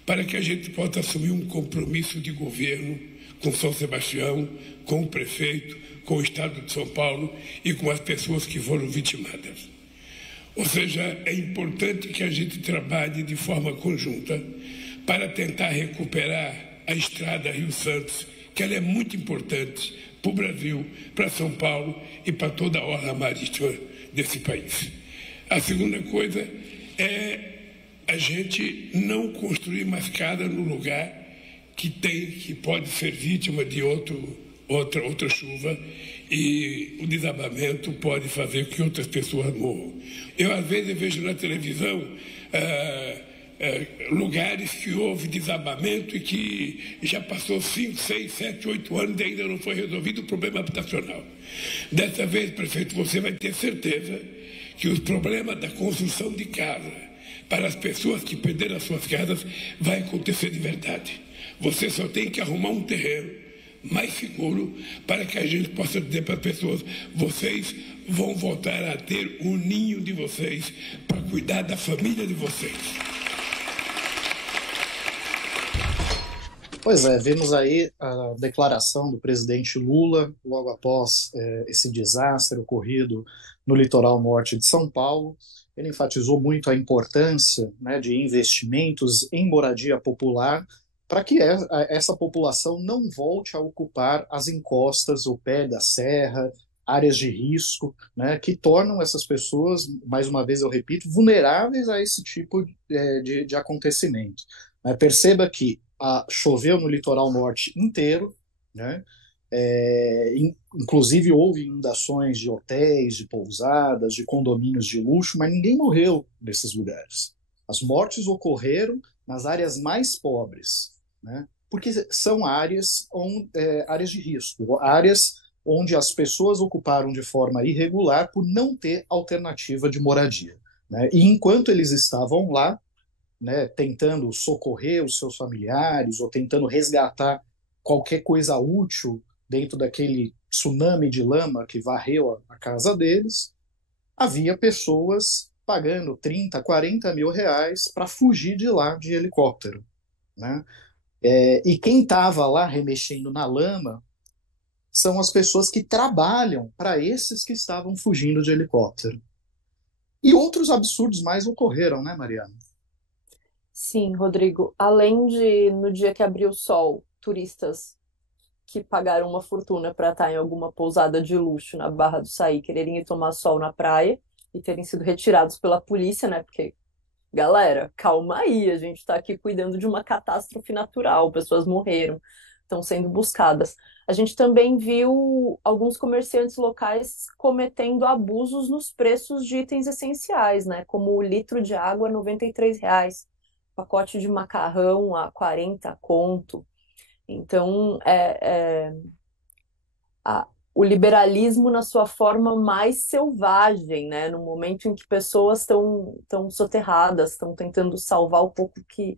para que a gente possa assumir um compromisso de governo com São Sebastião, com o prefeito, com o Estado de São Paulo e com as pessoas que foram vitimadas. Ou seja, é importante que a gente trabalhe de forma conjunta para tentar recuperar a estrada Rio-Santos, que ela é muito importante para o Brasil, para São Paulo e para toda a orla marítima desse país. A segunda coisa é a gente não construir mascada no lugar que pode ser vítima de outra chuva e o desabamento pode fazer com que outras pessoas morram. Eu, às vezes, vejo na televisão lugares que houve desabamento e que já passou 5, 6, 7, 8 anos e ainda não foi resolvido o problema habitacional. Dessa vez, prefeito, você vai ter certeza que os problemas da construção de casa para as pessoas que perderam as suas casas vai acontecer de verdade. Você só tem que arrumar um terreno mais seguro para que a gente possa dizer para as pessoas: vocês vão voltar a ter o ninho de vocês para cuidar da família de vocês. Pois é, vimos aí a declaração do presidente Lula logo após esse desastre ocorrido no litoral norte de São Paulo. Ele enfatizou muito a importância, né, de investimentos em moradia popular para que essa população não volte a ocupar as encostas, o pé da serra, áreas de risco, né, que tornam essas pessoas, mais uma vez eu repito, vulneráveis a esse tipo de acontecimento. Perceba que choveu no litoral norte inteiro, né, inclusive houve inundações de hotéis, de pousadas, de condomínios de luxo, mas ninguém morreu nesses lugares. As mortes ocorreram nas áreas mais pobres, né? Porque são áreas de risco, áreas onde as pessoas ocuparam de forma irregular por não ter alternativa de moradia, né? E enquanto eles estavam lá, né, tentando socorrer os seus familiares ou tentando resgatar qualquer coisa útil dentro daquele tsunami de lama que varreu a casa deles, havia pessoas pagando 30, 40 mil reais para fugir de lá de helicóptero, né? E quem estava lá remexendo na lama são as pessoas que trabalham para esses que estavam fugindo de helicóptero. E outros absurdos mais ocorreram, né, Mariana? Sim, Rodrigo. Além de, no dia que abriu o sol, turistas que pagaram uma fortuna para estar em alguma pousada de luxo na Barra do Saí quererem ir tomar sol na praia e terem sido retirados pela polícia, né? Porque, galera, calma aí, a gente está aqui cuidando de uma catástrofe natural, pessoas morreram, estão sendo buscadas. A gente também viu alguns comerciantes locais cometendo abusos nos preços de itens essenciais, né? Como o litro de água, R$ 93, pacote de macarrão a 40 conto. Então, o liberalismo na sua forma mais selvagem, né? No momento em que pessoas estão soterradas, estão tentando salvar o pouco que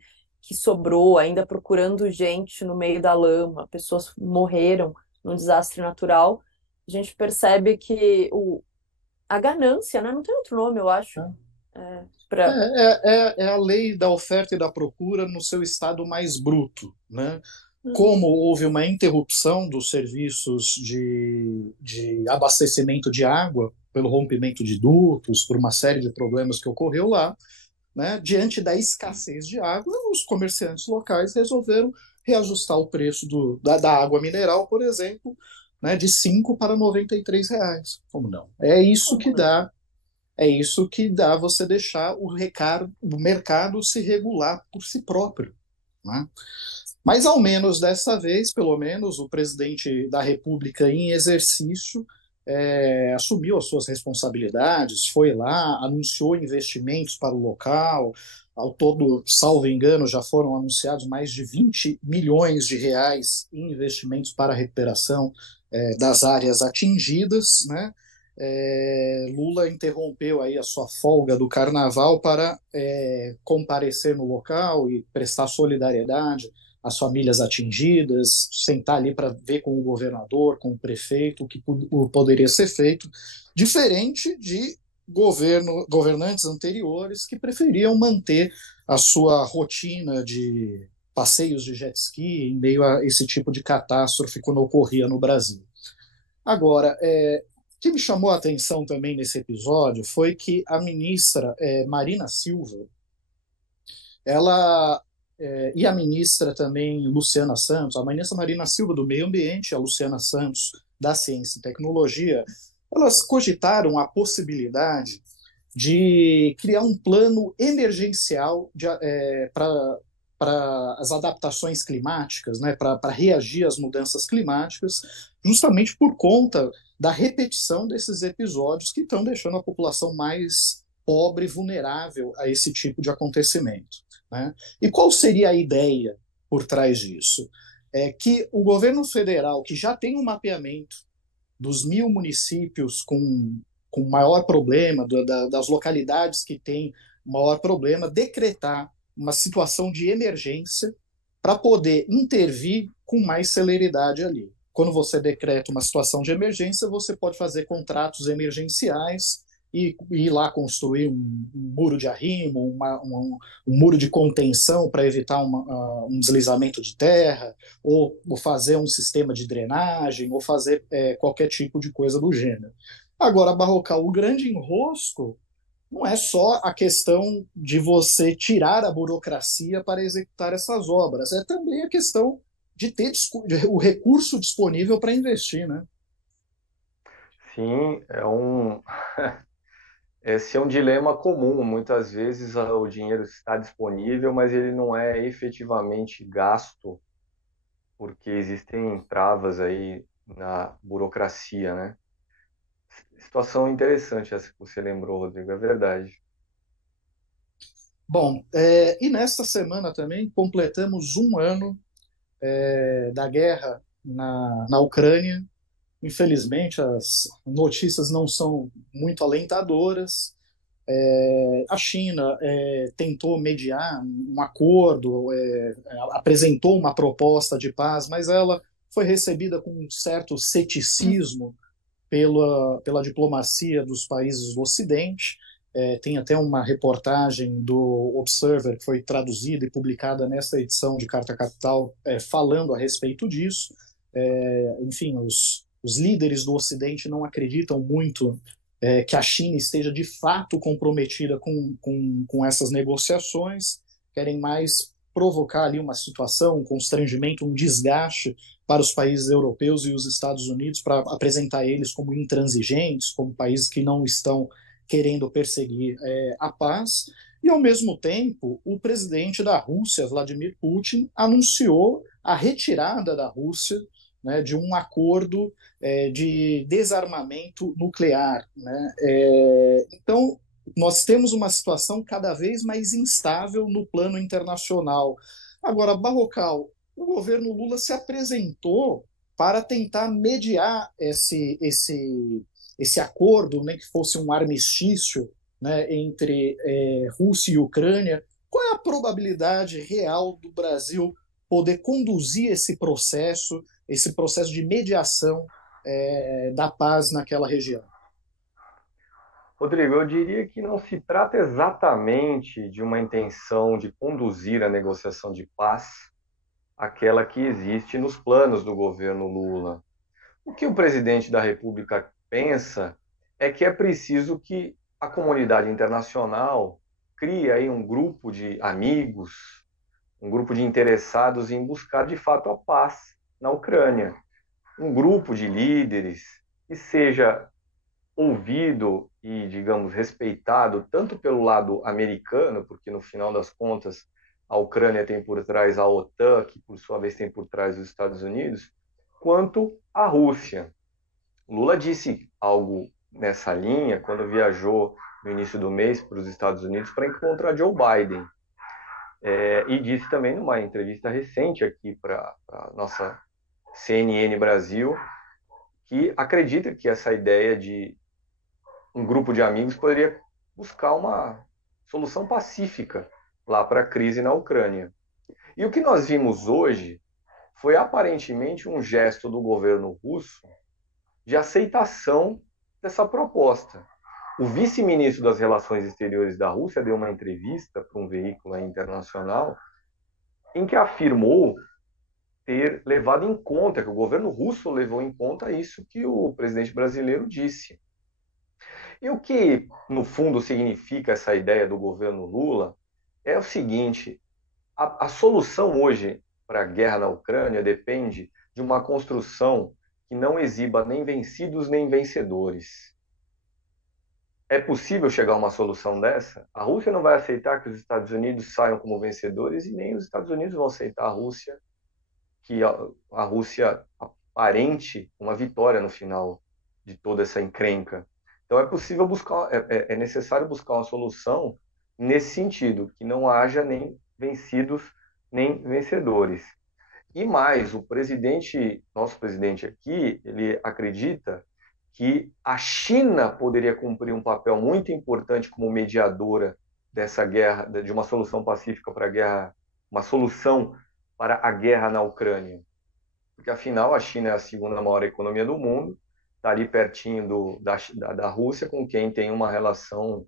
sobrou, ainda procurando gente no meio da lama, pessoas morreram num desastre natural, a gente percebe que a ganância, né? Não tem outro nome, eu acho. É a lei da oferta e da procura no seu estado mais bruto, né? Como houve uma interrupção dos serviços de abastecimento de água pelo rompimento de dutos, por uma série de problemas que ocorreu lá, né? Diante da escassez de água, os comerciantes locais resolveram reajustar o preço da água mineral, por exemplo, né, de 5 para R$ 93. Como não? É isso que dá você deixar o mercado se regular por si próprio, né? Mas, ao menos dessa vez, pelo menos, o presidente da República em exercício assumiu as suas responsabilidades, foi lá, anunciou investimentos para o local. Ao todo, salvo engano, já foram anunciados mais de 20 milhões de reais em investimentos para a recuperação das áreas atingidas, né? Lula interrompeu aí a sua folga do carnaval para comparecer no local e prestar solidariedade as famílias atingidas, sentar ali para ver com o governador, com o prefeito, o que poderia ser feito, diferente de governantes anteriores que preferiam manter a sua rotina de passeios de jet ski em meio a esse tipo de catástrofe quando ocorria no Brasil. Agora, o que me chamou a atenção também nesse episódio foi que a ministra Marina Silva, ela e a ministra também Luciana Santos, a ministra Marina Silva do Meio Ambiente, a Luciana Santos da Ciência e Tecnologia, elas cogitaram a possibilidade de criar um plano emergencial para as adaptações climáticas, né, para reagir às mudanças climáticas, justamente por conta da repetição desses episódios que estão deixando a população mais pobre e vulnerável a esse tipo de acontecimento, né? E qual seria a ideia por trás disso? É que o governo federal, que já tem um mapeamento dos 1.000 municípios com maior problema, das localidades que têm maior problema, decretar uma situação de emergência para poder intervir com mais celeridade ali. Quando você decreta uma situação de emergência, você pode fazer contratos emergenciais e ir lá construir um muro de arrimo, um muro de contenção para evitar um deslizamento de terra, ou fazer um sistema de drenagem, ou fazer qualquer tipo de coisa do gênero. Agora, Barrocal, o grande enrosco não é só a questão de você tirar a burocracia para executar essas obras, é também a questão de ter o recurso disponível para investir, né? Sim, esse é um dilema comum. Muitas vezes o dinheiro está disponível, mas ele não é efetivamente gasto, porque existem travas aí na burocracia, né? Situação interessante essa que você lembrou, Rodrigo, é verdade. Bom, e nesta semana também completamos um ano da guerra na Ucrânia. Infelizmente, as notícias não são muito alentadoras. A China tentou mediar um acordo, apresentou uma proposta de paz, mas ela foi recebida com um certo ceticismo pela diplomacia dos países do Ocidente. Tem até uma reportagem do Observer que foi traduzida e publicada nesta edição de Carta Capital, falando a respeito disso. Enfim, os líderes do Ocidente não acreditam muito que a China esteja de fato comprometida com essas negociações, querem mais provocar ali uma situação, um constrangimento, um desgaste para os países europeus e os Estados Unidos, para apresentar eles como intransigentes, como países que não estão querendo perseguir a paz. E, ao mesmo tempo, o presidente da Rússia, Vladimir Putin, anunciou a retirada da Rússia, né, de um acordo de desarmamento nuclear, né? Então, nós temos uma situação cada vez mais instável no plano internacional. Agora, Barrocal, o governo Lula se apresentou para tentar mediar esse acordo, né, que fosse um armistício, né, entre Rússia e Ucrânia. Qual é a probabilidade real do Brasil poder conduzir esse processo de mediação da paz naquela região? Rodrigo, eu diria que não se trata exatamente de uma intenção de conduzir a negociação de paz, aquela que existe nos planos do governo Lula. O que o presidente da República pensa é que é preciso que a comunidade internacional crie aí um grupo de amigos, um grupo de interessados em buscar de fato a paz na Ucrânia. Um grupo de líderes que seja ouvido e, digamos, respeitado tanto pelo lado americano, porque no final das contas a Ucrânia tem por trás a OTAN, que por sua vez tem por trás os Estados Unidos, quanto a Rússia. Lula disse algo nessa linha quando viajou no início do mês para os Estados Unidos para encontrar Joe Biden. E disse também numa entrevista recente aqui para a nossa CNN Brasil que acredita que essa ideia de um grupo de amigos poderia buscar uma solução pacífica lá para a crise na Ucrânia. E o que nós vimos hoje foi aparentemente um gesto do governo russo de aceitação dessa proposta. O vice-ministro das Relações Exteriores da Rússia deu uma entrevista para um veículo internacional em que afirmou ter levado em conta, que o governo russo levou em conta isso que o presidente brasileiro disse. E o que, no fundo, significa essa ideia do governo Lula é o seguinte: a solução hoje para a guerra na Ucrânia depende de uma construção que não exiba nem vencidos nem vencedores. É possível chegar a uma solução dessa? A Rússia não vai aceitar que os Estados Unidos saiam como vencedores e nem os Estados Unidos vão aceitar que a Rússia aparente uma vitória no final de toda essa encrenca. Então é necessário buscar uma solução nesse sentido, que não haja nem vencidos nem vencedores. E mais, nosso presidente aqui, ele acredita que a China poderia cumprir um papel muito importante como mediadora dessa guerra, de uma solução pacífica para a guerra, uma solução para a guerra na Ucrânia. Porque, afinal, a China é a segunda maior economia do mundo, está ali pertinho da Rússia, com quem tem uma relação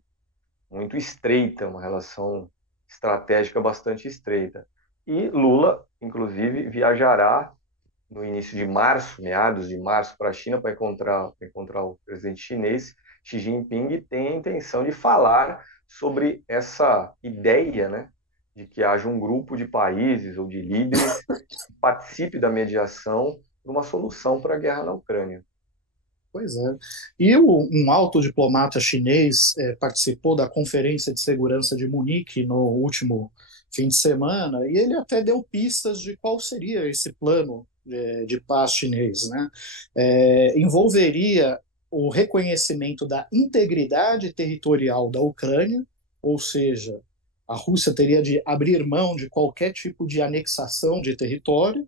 muito estreita, uma relação estratégica bastante estreita. E Lula, inclusive, viajará no início de março, meados de março, para a China para encontrar o presidente chinês, Xi Jinping, e tem a intenção de falar sobre essa ideia, né, de que haja um grupo de países ou de líderes que participe da mediação para uma solução para a guerra na Ucrânia. Pois é. E um alto diplomata chinês participou da Conferência de Segurança de Munique no último fim de semana, e ele até deu pistas de qual seria esse plano de paz chinês, né? Envolveria o reconhecimento da integridade territorial da Ucrânia, ou seja, a Rússia teria de abrir mão de qualquer tipo de anexação de território,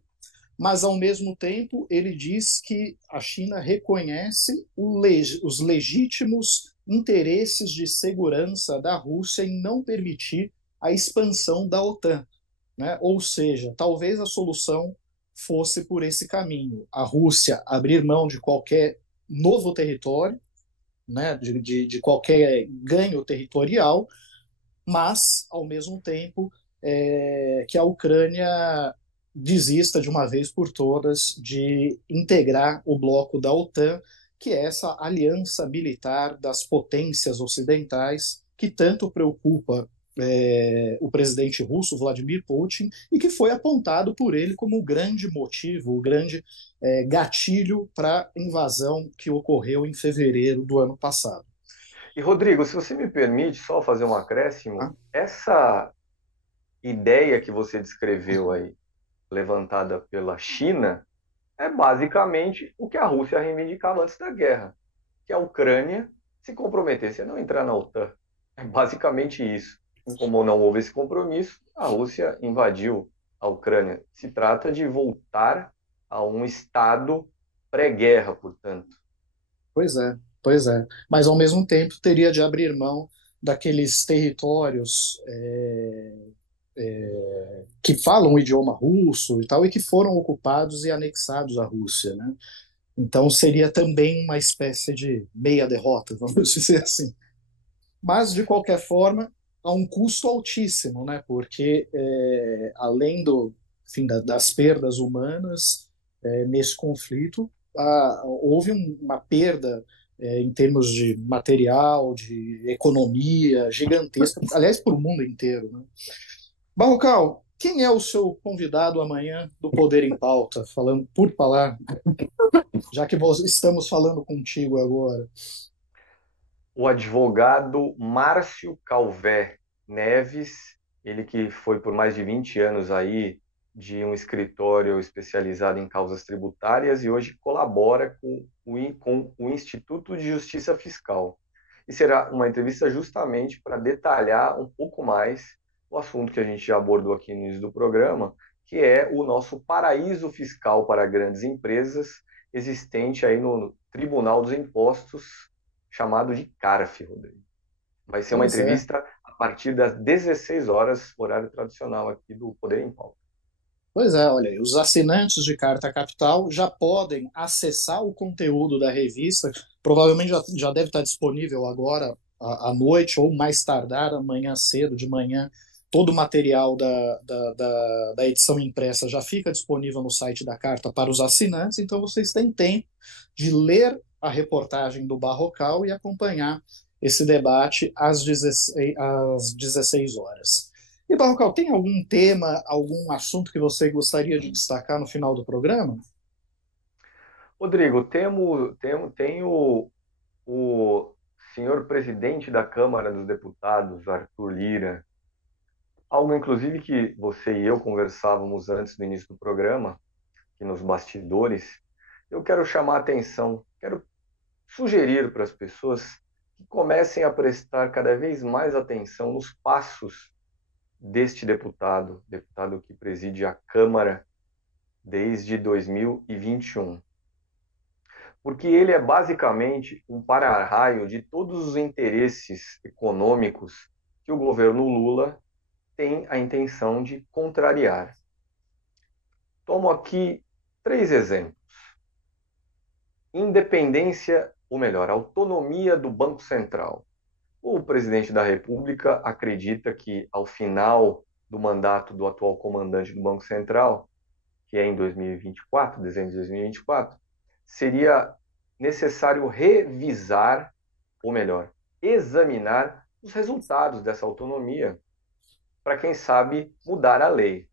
mas, ao mesmo tempo, ele diz que a China reconhece os legítimos interesses de segurança da Rússia em não permitir a expansão da OTAN, né? Ou seja, talvez a solução fosse por esse caminho: a Rússia abrir mão de qualquer novo território, né? de qualquer ganho territorial, mas, ao mesmo tempo, que a Ucrânia desista de uma vez por todas de integrar o bloco da OTAN, que é essa aliança militar das potências ocidentais que tanto preocupa o presidente russo, Vladimir Putin, e que foi apontado por ele como o grande motivo, o grande gatilho para a invasão que ocorreu em fevereiro do ano passado. E, Rodrigo, se você me permite só fazer um acréscimo, essa ideia que você descreveu aí, levantada pela China, é basicamente o que a Rússia reivindicava antes da guerra, que a Ucrânia se comprometesse a não entrar na OTAN. É basicamente isso. Como não houve esse compromisso, a Rússia invadiu a Ucrânia. Se trata de voltar a um estado pré-guerra, portanto. Pois é, pois é. Mas, ao mesmo tempo, teria de abrir mão daqueles territórios que falam o idioma russo e tal, e que foram ocupados e anexados à Rússia, né? Então seria também uma espécie de meia derrota, vamos dizer assim. Mas, de qualquer forma, a um custo altíssimo, né? Porque, além enfim, das perdas humanas nesse conflito, houve uma perda em termos de material, de economia gigantesca, aliás, para o mundo inteiro, né? Barrocal, quem é o seu convidado amanhã do Poder em Pauta? Falando por falar, já que estamos falando contigo agora. O advogado Márcio Calvé Neves, ele que foi por mais de 20 anos aí de um escritório especializado em causas tributárias e hoje colabora com o Instituto de Justiça Fiscal. E será uma entrevista justamente para detalhar um pouco mais o assunto que a gente já abordou aqui no início do programa, que é o nosso paraíso fiscal para grandes empresas, existente aí no Tribunal dos Impostos, chamado de CARF, Rodrigo. Vai ser uma entrevista a partir das 16 horas, horário tradicional aqui do Poder em Pauta. Pois é, olha aí, os assinantes de Carta Capital já podem acessar o conteúdo da revista, provavelmente já deve estar disponível agora à noite ou mais tardar amanhã cedo, de manhã, todo o material da edição impressa já fica disponível no site da Carta para os assinantes, então vocês têm tempo de ler a reportagem do Barrocal e acompanhar esse debate às 16 horas. E, Barrocal, tem algum tema, algum assunto que você gostaria de destacar no final do programa? Rodrigo, tem o senhor presidente da Câmara dos Deputados, Arthur Lira, algo inclusive que você e eu conversávamos antes do início do programa, aqui nos bastidores. Eu quero chamar a atenção, quero sugerir para as pessoas que comecem a prestar cada vez mais atenção nos passos deste deputado que preside a Câmara desde 2021. Porque ele é basicamente um para-raio de todos os interesses econômicos que o governo Lula tem a intenção de contrariar. Tomo aqui 3 exemplos. Independência, ou melhor, autonomia do Banco Central. O presidente da República acredita que, ao final do mandato do atual comandante do Banco Central, que é em 2024, dezembro de 2024, seria necessário revisar, ou melhor, examinar os resultados dessa autonomia para, quem sabe, mudar a lei.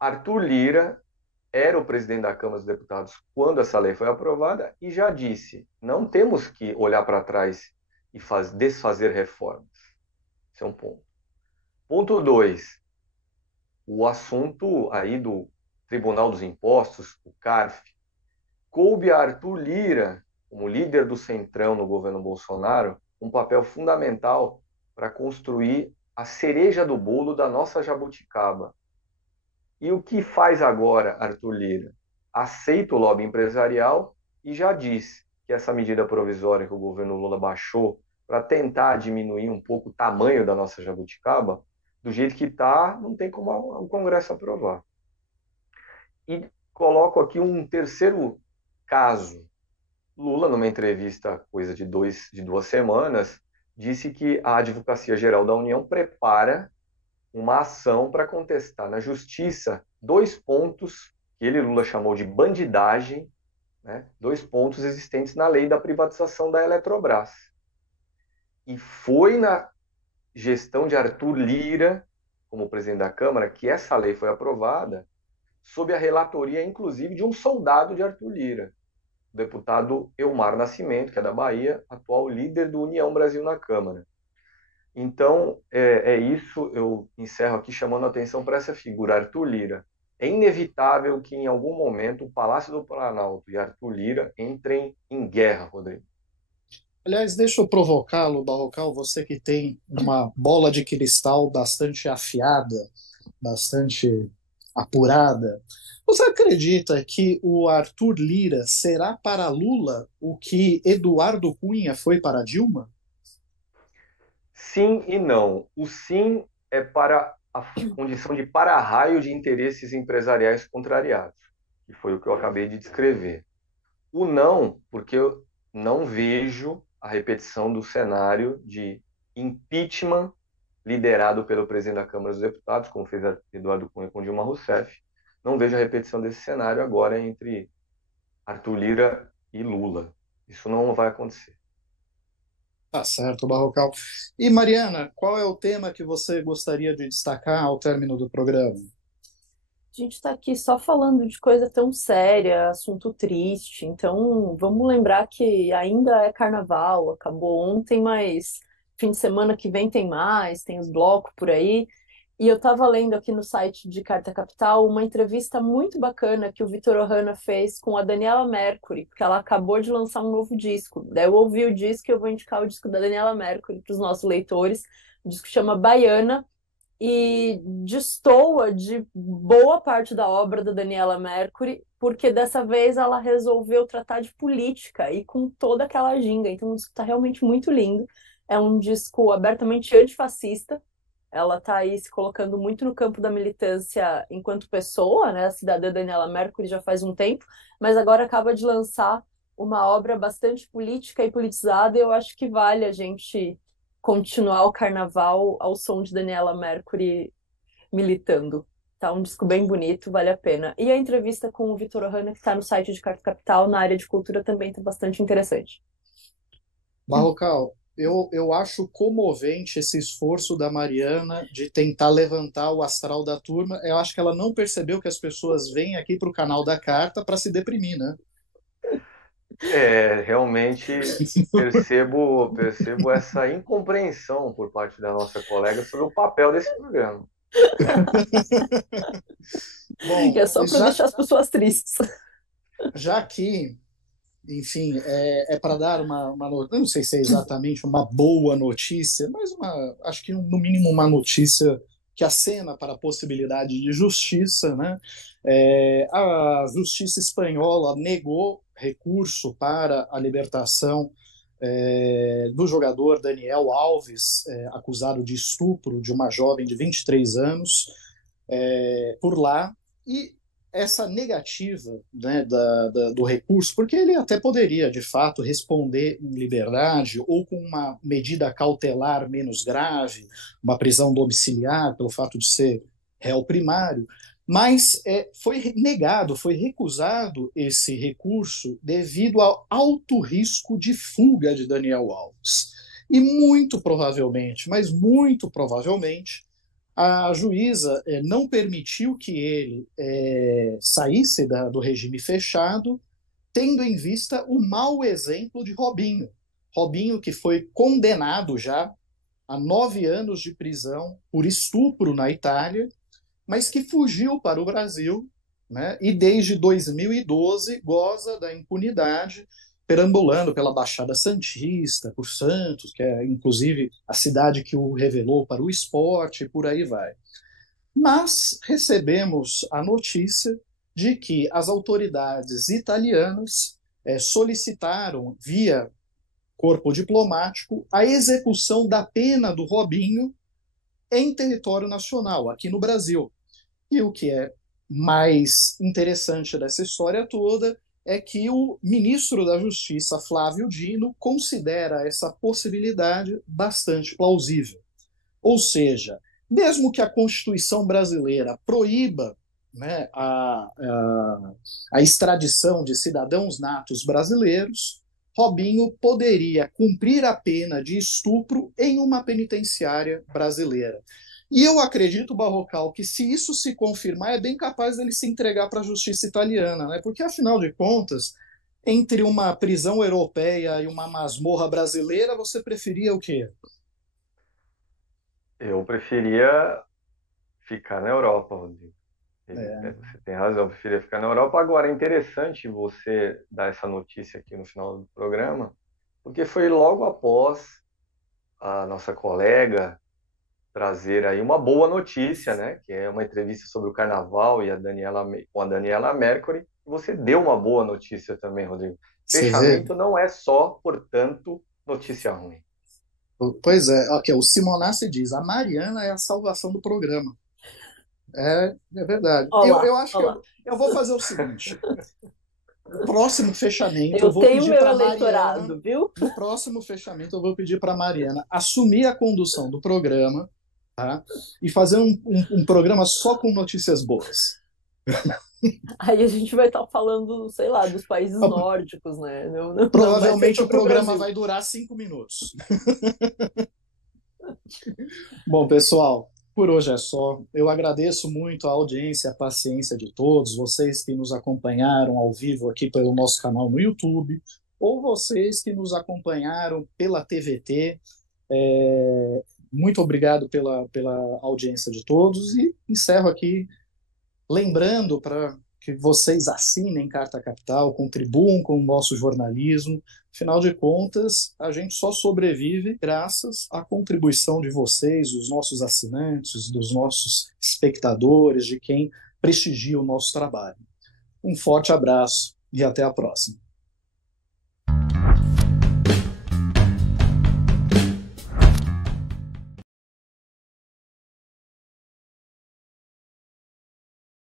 Arthur Lira era o presidente da Câmara dos Deputados quando essa lei foi aprovada e já disse: não temos que olhar para trás e desfazer reformas. Esse é um ponto. Ponto 2, o assunto aí do Tribunal dos Impostos, o CARF, coube a Arthur Lira, como líder do Centrão no governo Bolsonaro, um papel fundamental para construir a cereja do bolo da nossa jabuticaba. E o que faz agora Arthur Lira? Aceita o lobby empresarial e já diz que essa medida provisória que o governo Lula baixou para tentar diminuir um pouco o tamanho da nossa jabuticaba, do jeito que está, não tem como o Congresso aprovar. E coloco aqui um terceiro caso. Lula, numa entrevista coisa de 2 semanas, disse que a Advocacia Geral da União prepara uma ação para contestar na Justiça 2 pontos que ele, Lula, chamou de bandidagem, né? 2 pontos existentes na lei da privatização da Eletrobras. E foi na gestão de Arthur Lira, como presidente da Câmara, que essa lei foi aprovada, sob a relatoria, inclusive, de um soldado de Arthur Lira, o deputado Elmar Nascimento, que é da Bahia, atual líder do União Brasil na Câmara. Então, é isso, eu encerro aqui chamando a atenção para essa figura, Arthur Lira. É inevitável que, em algum momento, o Palácio do Planalto e Arthur Lira entrem em guerra, Rodrigo. Aliás, deixa eu provocá-lo, Barrocal, você que tem uma bola de cristal bastante afiada, bastante apurada. Você acredita que o Arthur Lira será para Lula o que Eduardo Cunha foi para Dilma? Sim e não. O sim é para a condição de para-raio de interesses empresariais contrariados, que foi o que eu acabei de descrever. O não, porque eu não vejo a repetição do cenário de impeachment liderado pelo presidente da Câmara dos Deputados, como fez Eduardo Cunha com Dilma Rousseff. Não vejo a repetição desse cenário agora entre Arthur Lira e Lula. Isso não vai acontecer. Tá certo, Barrocal. E Mariana, qual é o tema que você gostaria de destacar ao término do programa? A gente está aqui só falando de coisa tão séria, assunto triste. Então, vamos lembrar que ainda é carnaval, acabou ontem, mas fim de semana que vem tem mais, tem os blocos por aí. E eu estava lendo aqui no site de Carta Capital uma entrevista muito bacana que o Vitor Ohana fez com a Daniela Mercury, porque ela acabou de lançar um novo disco. Daí eu ouvi o disco e eu vou indicar o disco da Daniela Mercury para os nossos leitores. O disco chama Baiana e destoa de boa parte da obra da Daniela Mercury, porque dessa vez ela resolveu tratar de política e com toda aquela ginga. Então o disco está realmente muito lindo. É um disco abertamente antifascista. Ela está aí se colocando muito no campo da militância enquanto pessoa, né? A cidadã Daniela Mercury já faz um tempo, mas agora acaba de lançar uma obra bastante política e politizada, e eu acho que vale a gente continuar o carnaval ao som de Daniela Mercury militando. Tá um disco bem bonito, vale a pena. E a entrevista com o Vitor Ohana, que está no site de Carta Capital, na área de cultura, também está bastante interessante. Barrocal, eu acho comovente esse esforço da Mariana de tentar levantar o astral da turma. Eu acho que ela não percebeu que as pessoas vêm aqui para o canal da Carta para se deprimir, né? Realmente percebo essa incompreensão por parte da nossa colega sobre o papel desse programa. Bom, Que é só para deixar as pessoas tristes. Já que, enfim, é para dar não sei se é exatamente uma boa notícia, mas acho que no mínimo uma notícia que acena para a possibilidade de justiça, né? A justiça espanhola negou recurso para a libertação do jogador Daniel Alves, acusado de estupro de uma jovem de 23 anos, por lá. E essa negativa, né, do recurso, porque ele até poderia, de fato, responder em liberdade ou com uma medida cautelar menos grave, uma prisão domiciliar, pelo fato de ser réu primário, mas foi negado, foi recusado esse recurso devido ao alto risco de fuga de Daniel Alves. E muito provavelmente, mas muito provavelmente, a juíza não permitiu que ele saísse do regime fechado, tendo em vista o mau exemplo de Robinho. Robinho, que foi condenado já a 9 anos de prisão por estupro na Itália, mas que fugiu para o Brasil, né, e desde 2012 goza da impunidade, perambulando pela Baixada Santista, por Santos, que é inclusive a cidade que o revelou para o esporte, e por aí vai. Mas recebemos a notícia de que as autoridades italianas solicitaram, via corpo diplomático, a execução da pena do Robinho em território nacional, aqui no Brasil. E o que é mais interessante dessa história toda é que o ministro da Justiça, Flávio Dino, considera essa possibilidade bastante plausível. Ou seja, mesmo que a Constituição brasileira proíba, né, a extradição de cidadãos natos brasileiros, Robinho poderia cumprir a pena de estupro em uma penitenciária brasileira. E eu acredito, Barrocal, que se isso se confirmar, é bem capaz dele se entregar para a justiça italiana, né? Porque, afinal de contas, entre uma prisão europeia e uma masmorra brasileira, você preferia o quê? Eu preferia ficar na Europa, Rodrigo. Você tem razão, eu preferia ficar na Europa. Agora, é interessante você dar essa notícia aqui no final do programa, porque foi logo após a nossa colega trazer aí uma boa notícia, né? Que é uma entrevista sobre o Carnaval e com a Daniela Mercury. Você deu uma boa notícia também, Rodrigo. Fechamento não é só, portanto, notícia ruim. Pois é, okay, o Simonassi diz, a Mariana é a salvação do programa. É verdade. Olá, eu acho que eu vou fazer o seguinte. No próximo fechamento, eu vou tenho pedir meu para eleitorado, Mariana, viu? no próximo fechamento, eu vou pedir para Mariana assumir a condução do programa, tá? E fazer um programa só com notícias boas. Aí a gente vai estar falando, sei lá, dos países nórdicos, né? Provavelmente o programa vai durar 5 minutos. Bom, pessoal, por hoje é só. Eu agradeço muito a audiência, a paciência de todos, vocês que nos acompanharam ao vivo aqui pelo nosso canal no YouTube, ou vocês que nos acompanharam pela TVT. Muito obrigado pela audiência de todos e encerro aqui lembrando para que vocês assinem Carta Capital, contribuam com o nosso jornalismo. Afinal de contas, a gente só sobrevive graças à contribuição de vocês, dos nossos assinantes, dos nossos espectadores, de quem prestigia o nosso trabalho. Um forte abraço e até a próxima.